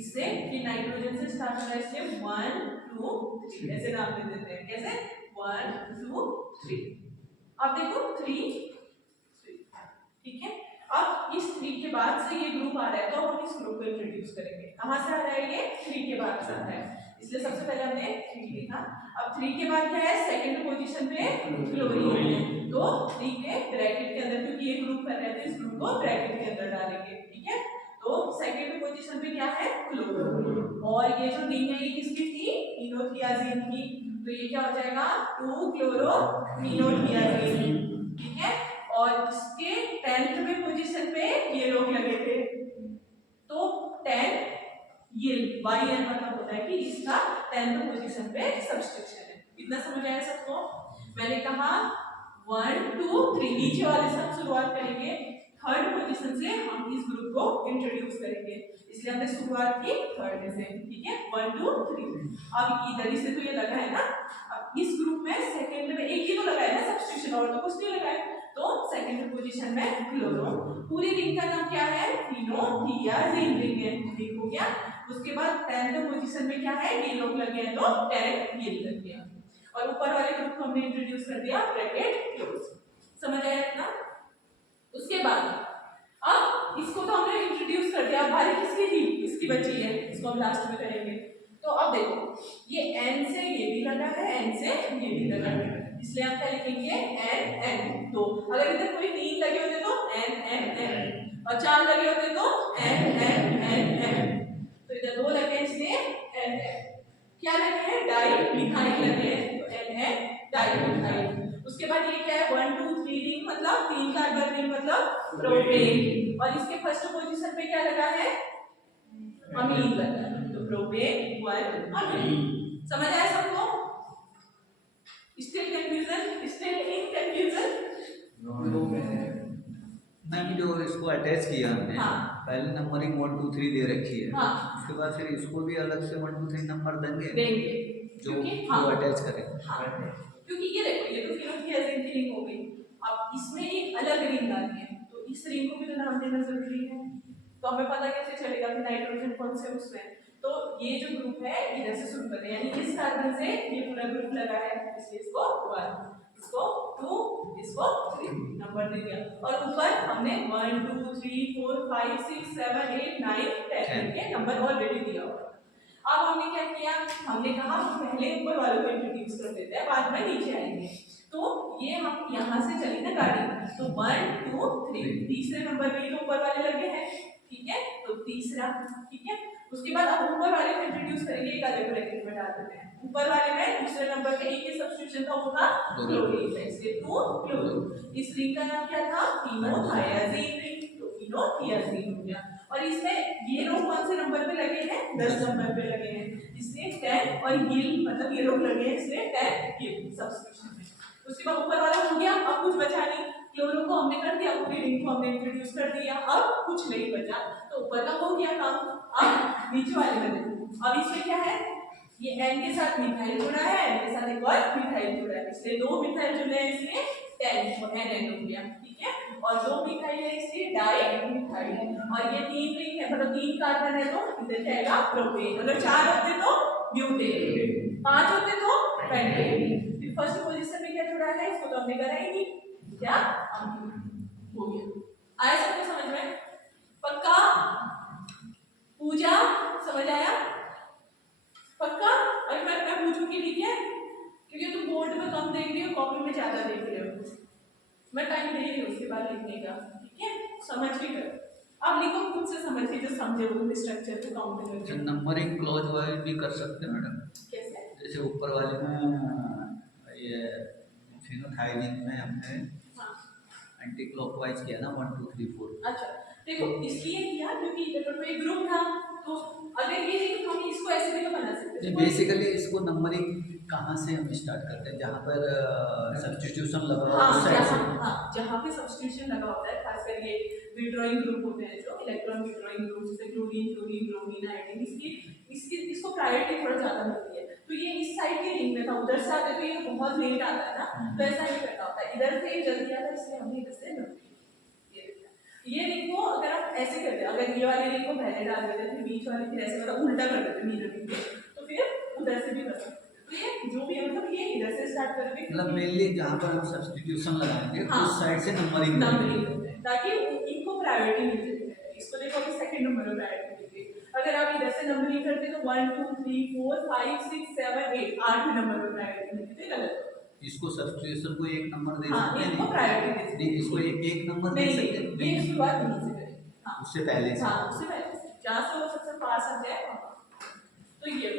इससे कि नाइट्रोजन से स्टार्ट होता है, इससे 1 2 3 ऐसे नाम दे देते हैं। कैसे 1 2 3। अब देखो 3 ठीक है। अब इस 3 के बाद से ये ग्रुप आ रहा है, तो हम इस ग्रुप को इंट्रोड्यूस करेंगे। कहाँ से आ रहा है ये, 3 के बाद से आ रहा है, इसलिए सबसे पहले हमने 3 लिखा। अब 3 के बाद क्या है, सेकंड पोजीशन पे क्लोरीन है, तो 3 के ब्रैकेट के अंदर, क्योंकि ये ग्रुप कर रहे थे, इस ग्रुप को ब्रैकेट के अंदर डालेंगे। ठीक है, तो सेकंड पोजीशन पे क्या है, क्लोरीन। और ये जो रिंग है ये किसकी थी, इनोथियाजीन की, तो ये क्या हो जाएगा 2 क्लोरो इनोथियाजीन। ठीक है, और इसके 10th में पोजीशन पे ये लोग लगे थे, तो 10 ये YN मतलब होता है कि इसका 10th पोजीशन पे सब्स्टिट्यूशन है। इतना समझ आया सबको। मैंने कहा 1 2 3 नीचे वाले से हम शुरुआत करेंगे, थर्ड पोजीशन से हम इस ग्रुप को इंट्रोड्यूस करेंगे, इसलिए हमने शुरुआत की थर्ड से। ठीक है, 1 2 3। अब इधर ही से तो ये लगा है ना, अब इस ग्रुप में सेकंड में एक ही तो लगा है ना सब्स्टिट्यूशन, और तो कुछ नहीं लगा है, तो सेकंड पोजीशन में क्लोरो। पूरी रिंग का नाम क्या है, इनोथियाजीन रिंग है, ठीक हो गया। उसके बाद 10th पोजीशन में क्या है, ये लोग लगे हैं, तो 10 ये लग गया, और ऊपर वाले ग्रुप को हमने इंट्रोड्यूस कर दिया, ब्रैकेट क्लोज। समझ आया इतना। उसके बाद अब इसको तो हमने इंट्रोड्यूस कर दिया, बारी किसकी थी, इसकी बची है, इसको हम लास्ट में करेंगे। तो अब देखो ये N से ये भी लगा है, N से ये भी लगा है, इसलिए हम क्या लिखेंगे N N। तो अगर इधर कोई 3 लगे होते तो N N N, और 4 लगे होते तो N N N N, तो इधर 2 लगे इसलिए N N। क्या लगे हैं, डाई मिथाइल लगे हैं, तो N N डाई मिथाइल। उसके बाद ये क्या है 1 2 3 रिंग, मतलब 3 कार्बन रिंग मतलब प्रोपेन, और इसके फर्स्ट पोजीशन पे क्या लगा है, अमीन लगा है, तो प्रोपेन 1 अमीन। समझ आया सबको। Still confusion, still in confusion. Ma'am जो इसको अटैच किया हमने, हाँ। पहले नंबरिंग 1 2 3 दे रखी है, हाँ। उसके बाद फिर इसको भी अलग से 1 2 3 नंबर देंगे जो हाँ, अटैच करें। हाँ, क्योंकि ये देखो ये तो इनोथियाजीन की रिंग हो गई, अब इसमें एक अलग रिंग आनी है, तो इस रिंग को भी तो नाम देना जरूरी है, तो हमें पता कैसे चलेगा कि नाइट्रोजन कौन से उसमें। तो ये जो ग्रुप है इधर से शुरू करते हैं, यानी इस कार्बन से ये पूरा ग्रुप लगा है, इसलिए इसको 1, इसको 2, इसको 3 नंबर दे दिया, और ऊपर हमने 1 2 3 4 5 6 7 8 9 10 के नंबर ऑलरेडी दिया हुआ। अब हमने क्या किया, हमने कहा पहले ऊपर वालों को इंट्रोड्यूस कर देते हैं, बाद में नीचे आएंगे। तो ये हम यहाँ से चली ना गाड़ी, तो 1 2 3 तीसरे नंबर पे तो ऊपर वाले लगे हैं, ठीक है, तो तीसरा। ठीक है, उसके बाद अब ऊपर वाले को इंट्रोड्यूस करेंगे, एक अलग ब्रैकेट में डाल देते हैं। ऊपर वाले में दूसरे नंबर पे एक ही सब्स्टिट्यूशन था, वो था क्लोरीन, इसलिए 2 क्लोरीन। इस रिंग का नाम क्या था, इनोथियाजीन रिंग, तो इनोथियाजीन हो गया। और इसमें ये लोग कौन से नंबर पे लगे हैं, 10 नंबर पे लगे हैं, इसलिए 10, और ये मतलब ये लोग लगे हैं इसलिए 10 ये सब्स्टिट्यूशन में। उसके बाद ऊपर वाला हो गया, अब कुछ बचा नहीं, क्लोरो को हमने कर दिया, पूरी रिंग को हमने इंट्रोड्यूस कर दिया, अब कुछ नहीं बचा, तो ऊपर का हो गया काम। अब नीचे वाले में देखो, अब इसमें क्या है, ये N के साथ मिथाइल जुड़ा है, N के साथ एक और मिथाइल जुड़ा है, इसलिए 2 मिथाइल जुड़े हैं, इसलिए 10 और NN हो गया। ठीक है, और 2 मिथाइल है इसलिए डाई मिथाइल, और ये 3 रिंग है मतलब 3 कार्बन है, तो इधर क्या आएगा प्रोपेन, अगर 4 होते तो ब्यूटेन, 5 होते तो पेंटेन। फिर फर्स्ट पोजीशन में क्या जुड़ा है, इसको तो हमने करा ही नहीं, क्या हो गया। आया सबको समझ में, पक्का। पूजा समझ आया, पक्का। अगर मैं पूछूंगी ठीक है, क्योंकि तुम बोर्ड में कम देख रही हो, कॉपी में ज्यादा देख रहे हो, मैं टाइम दे रही हूँ उसके बाद लिखने का, ठीक है, समझ के करो। अब लिखो खुद से, समझ के जो समझे वो स्ट्रक्चर को काउंट करके। नंबरिंग क्लॉज वाइज भी कर सकते हैं मैडम, कैसे, जैसे ऊपर वाले में ये फिनोथाइलिन में हमने एंटी क्लॉकवाइज किया ना 1 2 3 4। अच्छा देखो इसलिए किया क्योंकि इधर पर एक ग्रुप था, तो अगर ये नहीं तो हम इसको ऐसे भी तो बना सकते हैं। बेसिकली इसको नंबरिंग कहाँ से हम स्टार्ट करते हैं, जहाँ पर सब्स्टिट्यूशन लगा हुआ है उस साइड से। जहाँ पे सब्स्टिट्यूशन लगा होता है, खासकर ये विड्रॉइंग ग्रुप होते हैं जो इलेक्ट्रॉन विड्रॉइंग ग्रुप, जैसे क्लोरीन क्लोरीन ब्रोमीन आयोडीन, इसको प्रायोरिटी थोड़ा ज्यादा मिलती है। तो ये इस साइड के रिंग में था, उधर से आते तो ये बहुत लेट आता है ना, तो ऐसा नहीं करना होता है, इधर से जल्दी आता है, इसलिए हमने इधर से ये रिंग को अगर आप ऐसे करते हैं, अगर ये वाले रिंग को पहले डाल देते फिर बीच वाले फिर ऐसे मतलब उल्टा कर देते मिरर रिंग के, तो फिर उधर से भी कर सकते हैं। तो ये जो भी है मतलब ये इधर से स्टार्ट करोगे, मतलब मेनली जहाँ पर हम सब्स्टिट्यूशन लगाएंगे हाँ, उस साइड से नंबरिंग ताकि इनको प्रायोरिटी मिल जाए। इसको देखो कि सेकंड नंबर में प्रायोरिटी मिलती है। अगर आप इधर से नंबरिंग करते तो 1 2 3 4 5 6 7 8 8 नंबर में प्रायोरिटी मिलती है, गलत। इसको सब्स्टिट्यूशन को एक नंबर दे हाँ, सकते हैं, इनको प्रायोरिटी दे सकते नहीं इसको एक नंबर दे सकते हैं, ये शुरुआत नहीं से करें। हाँ, उससे पहले से। हाँ, उससे पहले जहाँ से वो सबसे पास आ जाए तो ये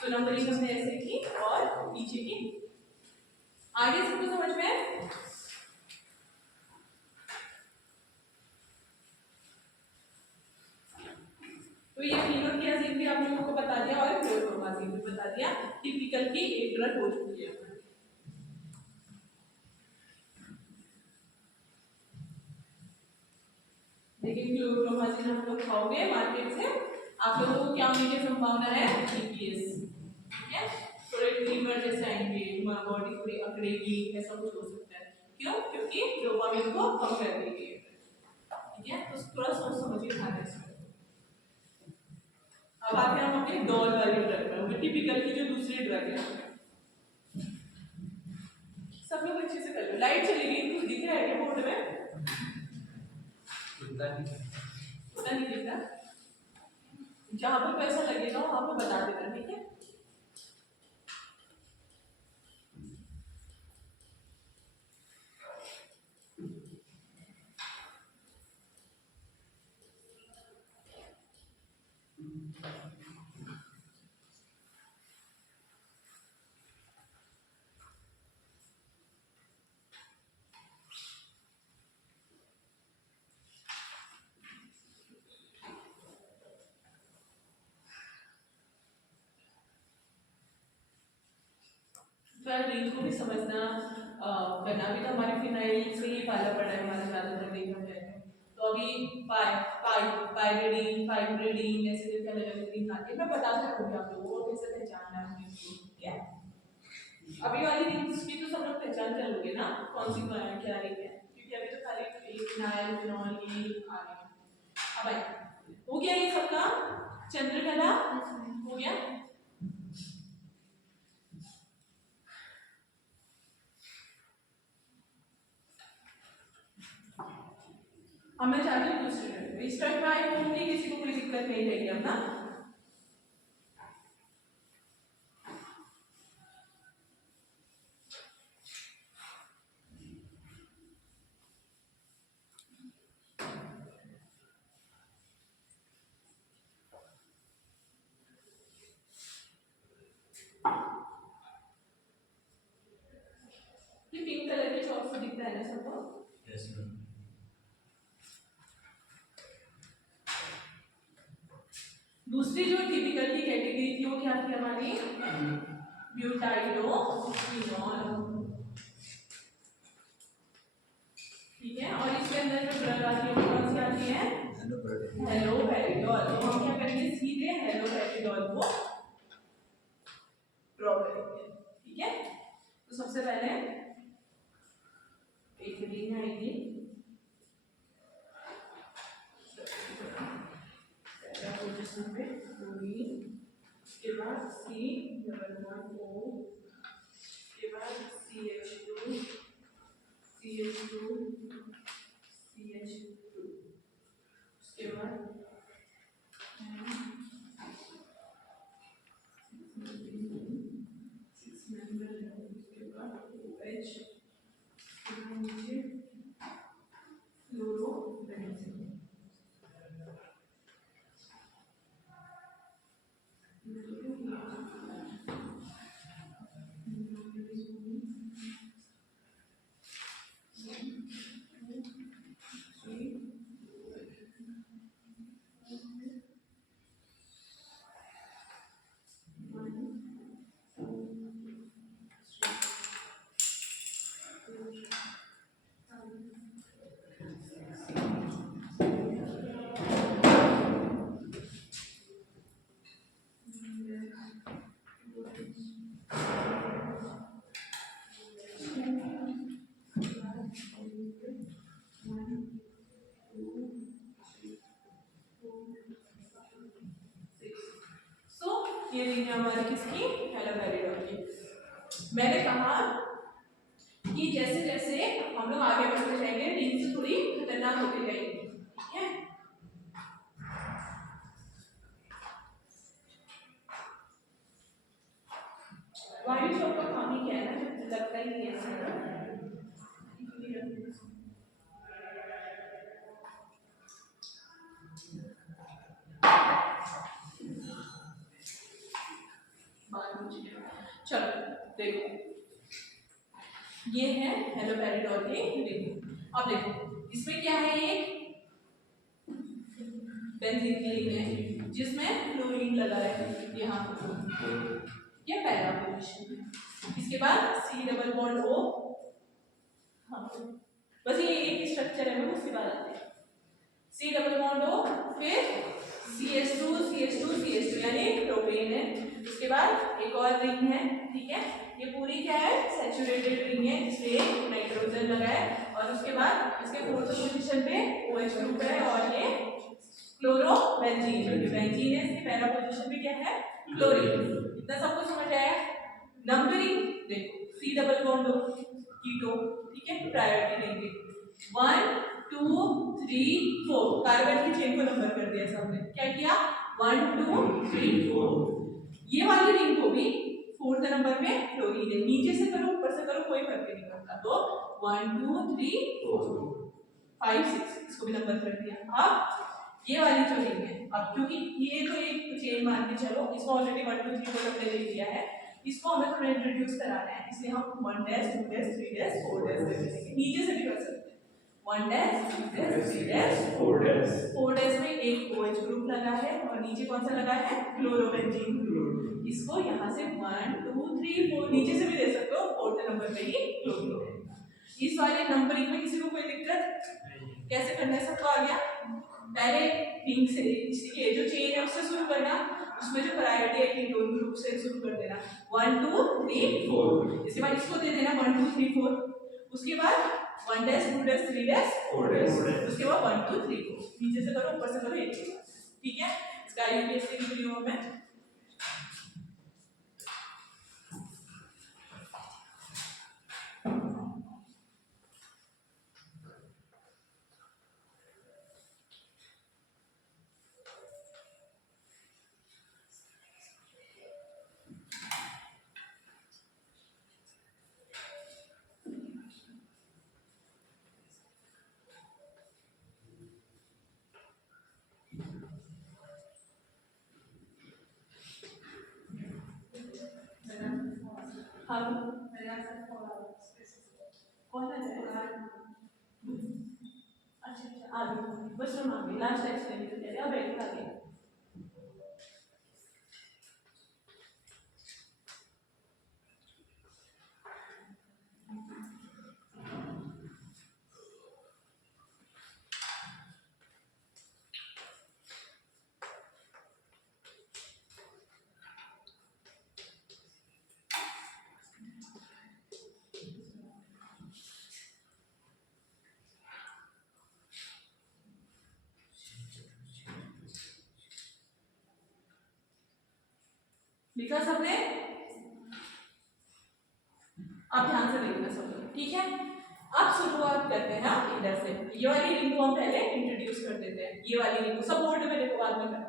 तो नंबरिंग हमने ऐसे की और नीचे की। आगे सबको समझ में है? तो ये तीनों की अजीब भी आप लोगों को बता दिया और क्लोरोब्रोमाजीन भी बता दिया। टिपिकल की एक ड्रग हो चुकी है। लेकिन क्लोरोब्रोमाजीन हम लोग खाओगे मार्केट से, आप लोगों को क्या होने की संभावना है? EPS, ठीक है, थोड़े ट्रिमर जैसे आएंगे, बॉडी थोड़ी अकड़ेगी, ऐसा कुछ हो सकता है। क्यों? क्योंकि डोपामिन को कम कर देगी, ठीक है। तो थोड़ा सोच समझ के खाना है। अब आते हैं हम अपने डॉल वाली ड्रग पर, वो टिपिकल की जो दूसरी ड्रग है। सब लोग अच्छे से कर लो। लाइट चलेगी, कुछ दिख रहा है क्या बोर्ड में? उतना नहीं दिख रहा। जहाँ पर पैसा लगेगा वहाँ पर बता देना, ठीक है। रिंग को भी समझना, बना भी तो हमारे फिनाइल से ही पाला पड़ा है हमारा ज़्यादातर देखा जाए तो अभी पाइरिडीन फाइब्रिडीन ऐसे करके अलग अलग रिंग आती है। मैं बता सकूँगी आप लोगों को कैसे पहचानना है, ठीक है। अभी वाली रिंग्स की तो सब लोग पहचान कर लोगे ना कौन सी क्या रिंग है, क्योंकि अभी तो खाली फिनाइल फिनॉल ये आ रही है। अब हो गया ये सबका चंद्रकला हो गया। अब मैं चाहती हूँ दूसरी ड्रग। इस ड्रग में आई होंगी, किसी को कोई दिक्कत नहीं रहेगी अब ना। ये पिंक कलर के चौक से दिखता है ना सबको? Yes ma'am. दूसरी जो टिपिकल की कैटेगरी थी वो क्या थी हमारी? ब्यूटाइडोफिनॉल, ठीक है। और इसके अंदर जो ड्रग आती है वो कौन सी आती है? हैलोपेरिडोल। तो हम क्या करेंगे, सीधे हैलोपेरिडोल को ड्रॉ करेंगे, ठीक है। तो सबसे पहले एक रिंग आएगी, पोजीशन पे क्लोरीन, के बाद C+O, के बाद CH2, उसके बाद उसके बाद OH, नीचे फ्लोरोबेंजीन। ये रिंग है हमारी किसकी, हैलोपेरिडोन की। मैंने कहा कि जैसे जैसे हम लोग आगे बढ़ते जाएंगे रिंग्स थोड़ी खतरनाक होती जाएगी, ठीक है। वाइट शॉप का काम ही क्या है ना, जो लगता ही नहीं है चलो देखो, ये है हैलोपेरिडोन की रिंग। अब देखो इसमें क्या है, एक बेंजीन की रिंग है जिसमें क्लोरीन लगा है यहाँ ये पहला पोजीशन है। इसके बाद सी डबल बॉन्ड ओ, हाँ बस ये एक स्ट्रक्चर है, उसके बाद आते हैं सी डबल बॉन्ड ओ, फिर CH2 यानी प्रोपेन है। उसके बाद एक और रिंग है, ठीक है, ये पूरी क्या है, सैचुरेटेड रिंग है जिसमें नाइट्रोजन लगा है, और उसके बाद इसके फोर्थ पोजीशन पे OH ग्रुप है और ये क्लोरोबेंजीन बेंजीन है, इसके पहला पोजीशन पे क्या है, क्लोरीन। इतना सबको समझ आया। नंबरिंग देखो, सी डबल बॉन्ड ओ कीटो, ठीक है, प्रायोरिटी देंगे 1 2 3 4, कार्बन की चेन को नंबर कर दिया सबने, क्या किया 1 2 3 4। ये वाली रिंग को भी फोर्थ नंबर में क्लोरीन है, नीचे से करो ऊपर से करो कोई फर्क नहीं पड़ता, तो 1 2 3 4 5 6 इसको भी नंबर कर दिया। अब ये वाली जो रिंग है, अब क्योंकि ये तो एक चेन मान के चलो, इसको ऑलरेडी 1 2 3 4 हमने ले लिया है, इसको हमें थोड़ा इंट्रोड्यूस कराना है, इसलिए हम 1 डैश 2 डैश 3 डैश 4 डैश दे देंगे, नीचे से भी कर सकते हैं 1 dash 2 dash 3 dash 4 dash. 4 dash में एक OH ग्रुप लगा है और नीचे कौन सा लगा है, क्लोरोबेंजीन ग्रुप। इसको यहाँ से 1 2 3 4 नीचे से भी दे सकते हो, फोर्थ नंबर पे ही क्लोरीन है। इस वाले नंबरिंग में किसी को कोई दिक्कत, कैसे करना है सबको आ गया। पहले रिंग से, ये जो चेन है उससे शुरू करना, उसमें जो प्रायोरिटी है कीटोन ग्रुप से शुरू कर देना 1 2 3 4, इसके बाद इसको दे देना 1 2 3 4, उसके बाद 1 डैश 2 डैश 3 डैश 4 डैश, उसके बाद 1 2 3 4, नीचे से करो ऊपर से करो एक, ठीक है। इसका यूपीएससी की वीडियो में कौन है, अच्छा आगे बस हम आगे लास्ट एक्सप्लेन कर रहे हैं, अब एक आगे लिखा सबने, अब ध्यान से देखना सब लोग, ठीक है। अब शुरुआत करते हैं इधर से, ये वाली रिंग को हम पहले इंट्रोड्यूस कर देते हैं, ये वाली रिंग को सब बोर्ड में देखो बाद में करना,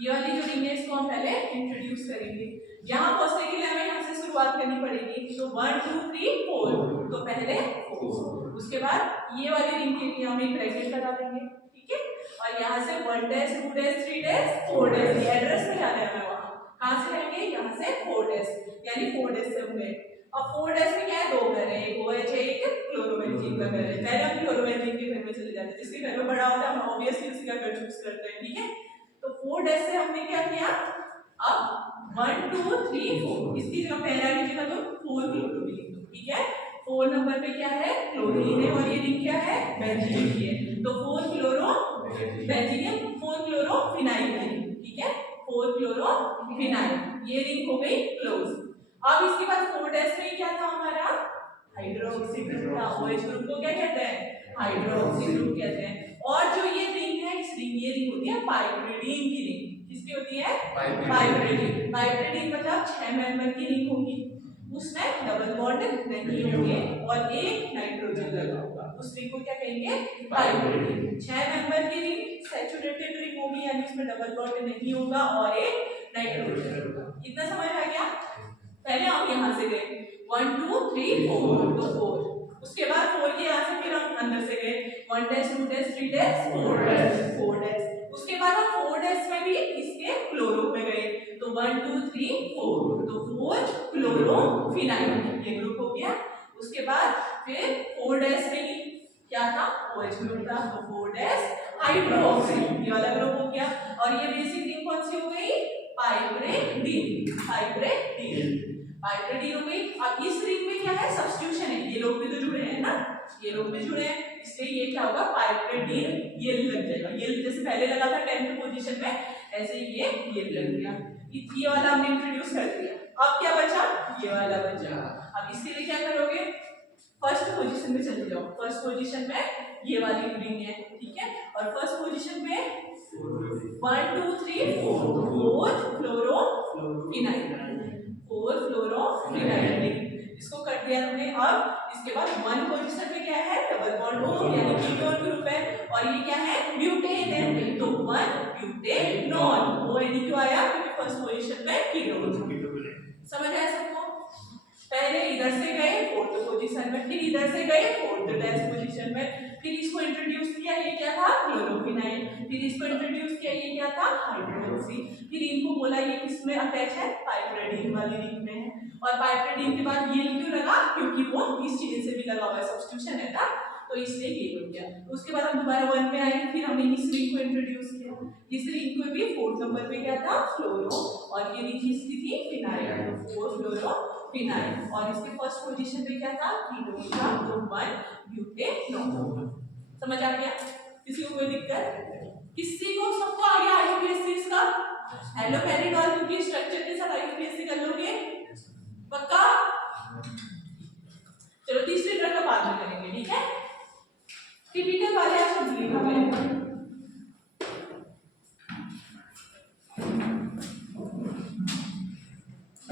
ये वाली जो रिंग है इसको हम पहले इंट्रोड्यूस करेंगे। यहाँ पहुंचने के लिए हमें यहाँ से शुरुआत करनी पड़ेगी, तो 1 2 3 4, तो पहले 4, उसके बाद ये वाली रिंग के लिए हम एक ब्रैकेट लगा देंगे, ठीक है, और यहाँ से 1 डैश 2 डैश 3 डैश 4 डैश, ये एड्रेस में जाना है हमें, वहाँ कहाँ से आएंगे, यहाँ से 4 डैश, यानी 4 डैश से होंगे। अब 4 डैश में क्या है, दो घर है, एक OH है एक क्लोरोबेंजीन का घर है, पहले हम क्लोरोबेंजीन के घर में चले जाते हैं, जिसके घर में बड़ा होता है हम ऑब्वियसली उसी का घर चूज करते हैं, ठीक है। तो 4 डैश से हमने क्या किया, अब 1 2 3 4, इसकी जगह पहला की जगह तो 4 क्लोरो लिख दो, ठीक है। 4 नंबर पे क्या है, क्लोरीन है, और ये रिंग क्या है, बेंजीन की है, तो 4 क्लोरो बेंजीन 4 क्लोरो फिनाइल है, ठीक है, 4 क्लोरो फिनाइल, ये रिंग हो गई क्लोज। अब इसके बाद 4 डैश में क्या था हमारा, हाइड्रोक्सी ग्रुप था, OH ग्रुप को क्या कहते हैं, हाइड्रोक्सी ग्रुप कहते हैं। और जो ये रिंग है, इस रिंग, ये रिंग होती है पाइरिडीन की रिंग, किसकी होती है? Piperidine। पाइपरिडीन। पाइपरिडीन मतलब 6 मेंबर की रिंग होगी, उसमें डबल बॉन्ड नहीं होंगे और एक नाइट्रोजन लगा होगा, उस रिंग को क्या कहेंगे? पाइपरिडीन। 6 मेंबर की रिंग सैचुरेटेड रिंग होगी, यानी उसमें डबल बॉन्ड नहीं होगा और एक नाइट्रोजन होगा। इतना समझ आ गया? पहले हम यहाँ से गए 1 2 3 4 तो 4, उसके बाद 4 के यहाँ से फिर हम अंदर से गए 1 डैश 2 डैश 3 डैश 4 डैश, उसके बाद हम 4 डैश में भी इसके क्लोरो में गए तो 1 2 3 4 तो 4 क्लोरोफिनाइल ये ग्रुप हो गया। उसके बाद फिर 4 डैश में ही क्या था? OH ग्रुप था, तो 4 डैश हाइड्रोक्सी ये वाला ग्रुप हो गया। और ये बेसिक रिंग कौन सी हो गई? पाइपरिडीन। पाइपरिडीन पाइपरिडीन हो गई। अब इस रिंग में क्या है? सब्स्टिट्यूशन है, ये लोग भी तो जुड़े हैं ना, ये लोग भी जुड़े हैं, इसलिए ये क्या होगा? पाइपरिडीन ये लग जाएगा। ये जैसे पहले लगा था 10th पोजीशन में, ऐसे ये लग गया। ये वाला हमने इंट्रोड्यूस कर दिया। अब क्या बचा? ये वाला बचा। अब इसके लिए क्या करोगे? फर्स्ट पोजीशन में चले जाओ। फर्स्ट पोजीशन में ये वाली रिंग है, ठीक है, और फर्स्ट पोजीशन में 1 2 3 4 फ्लोरोफिनाइल, 4 फ्लोरोफिनाइल इसको कर दिया हमने। अब इसके बाद 1 पोजीशन में क्या है? डबल बॉन्ड O यानी कीटोन ग्रुप है, और ये क्या है? ब्यूटेन है, तो 1 ब्यूटेनॉन। O यानी क्यों आया? क्योंकि फर्स्ट पोजीशन में कीटोन। समझ आया सबको? पहले इधर से गए 4th पोजीशन में, फिर इधर से गए 4th डैश पोजीशन में, फिर इसको इंट्रोड्यूस किया, ये क्या था? क्लोरोफिनाइल, फिर इसको इंट्रोड्यूस किया, ये क्या था? हाइड्रोक्सी, फिर इनको बोला ये किसमें अटैच है? पाइपरिडीन वाली रिंग में है। और पाइपरिडीन के बाद ये क्यों लगा? क्योंकि वो इस चीज से भी लगा हुआ है, सब्स्टिट्यूशन है ना, तो इसलिए ये हो गया। उसके बाद हम दोबारा 1 में आए, फिर हमने इस रिंग को इंट्रोड्यूस किया। इस रिंग को भी 4th नंबर पे क्या था? फ्लोरो, और ये रिंग किसकी थी? फिनाइल, 4 फ्लोरोफिनाइल, और इसके फर्स्ट पोजीशन पे क्या था? कीटोन था, तो 1 ब्यूटेनॉन। समझ आ गया? किसी को कोई दिक्कत? किसी को? सबको आ गया आईयूपीएससी इसका? हेलोपेरिडॉल क्योंकि स्ट्रक्चर के साथ आईयूपीएससी कर लोगे पक्का?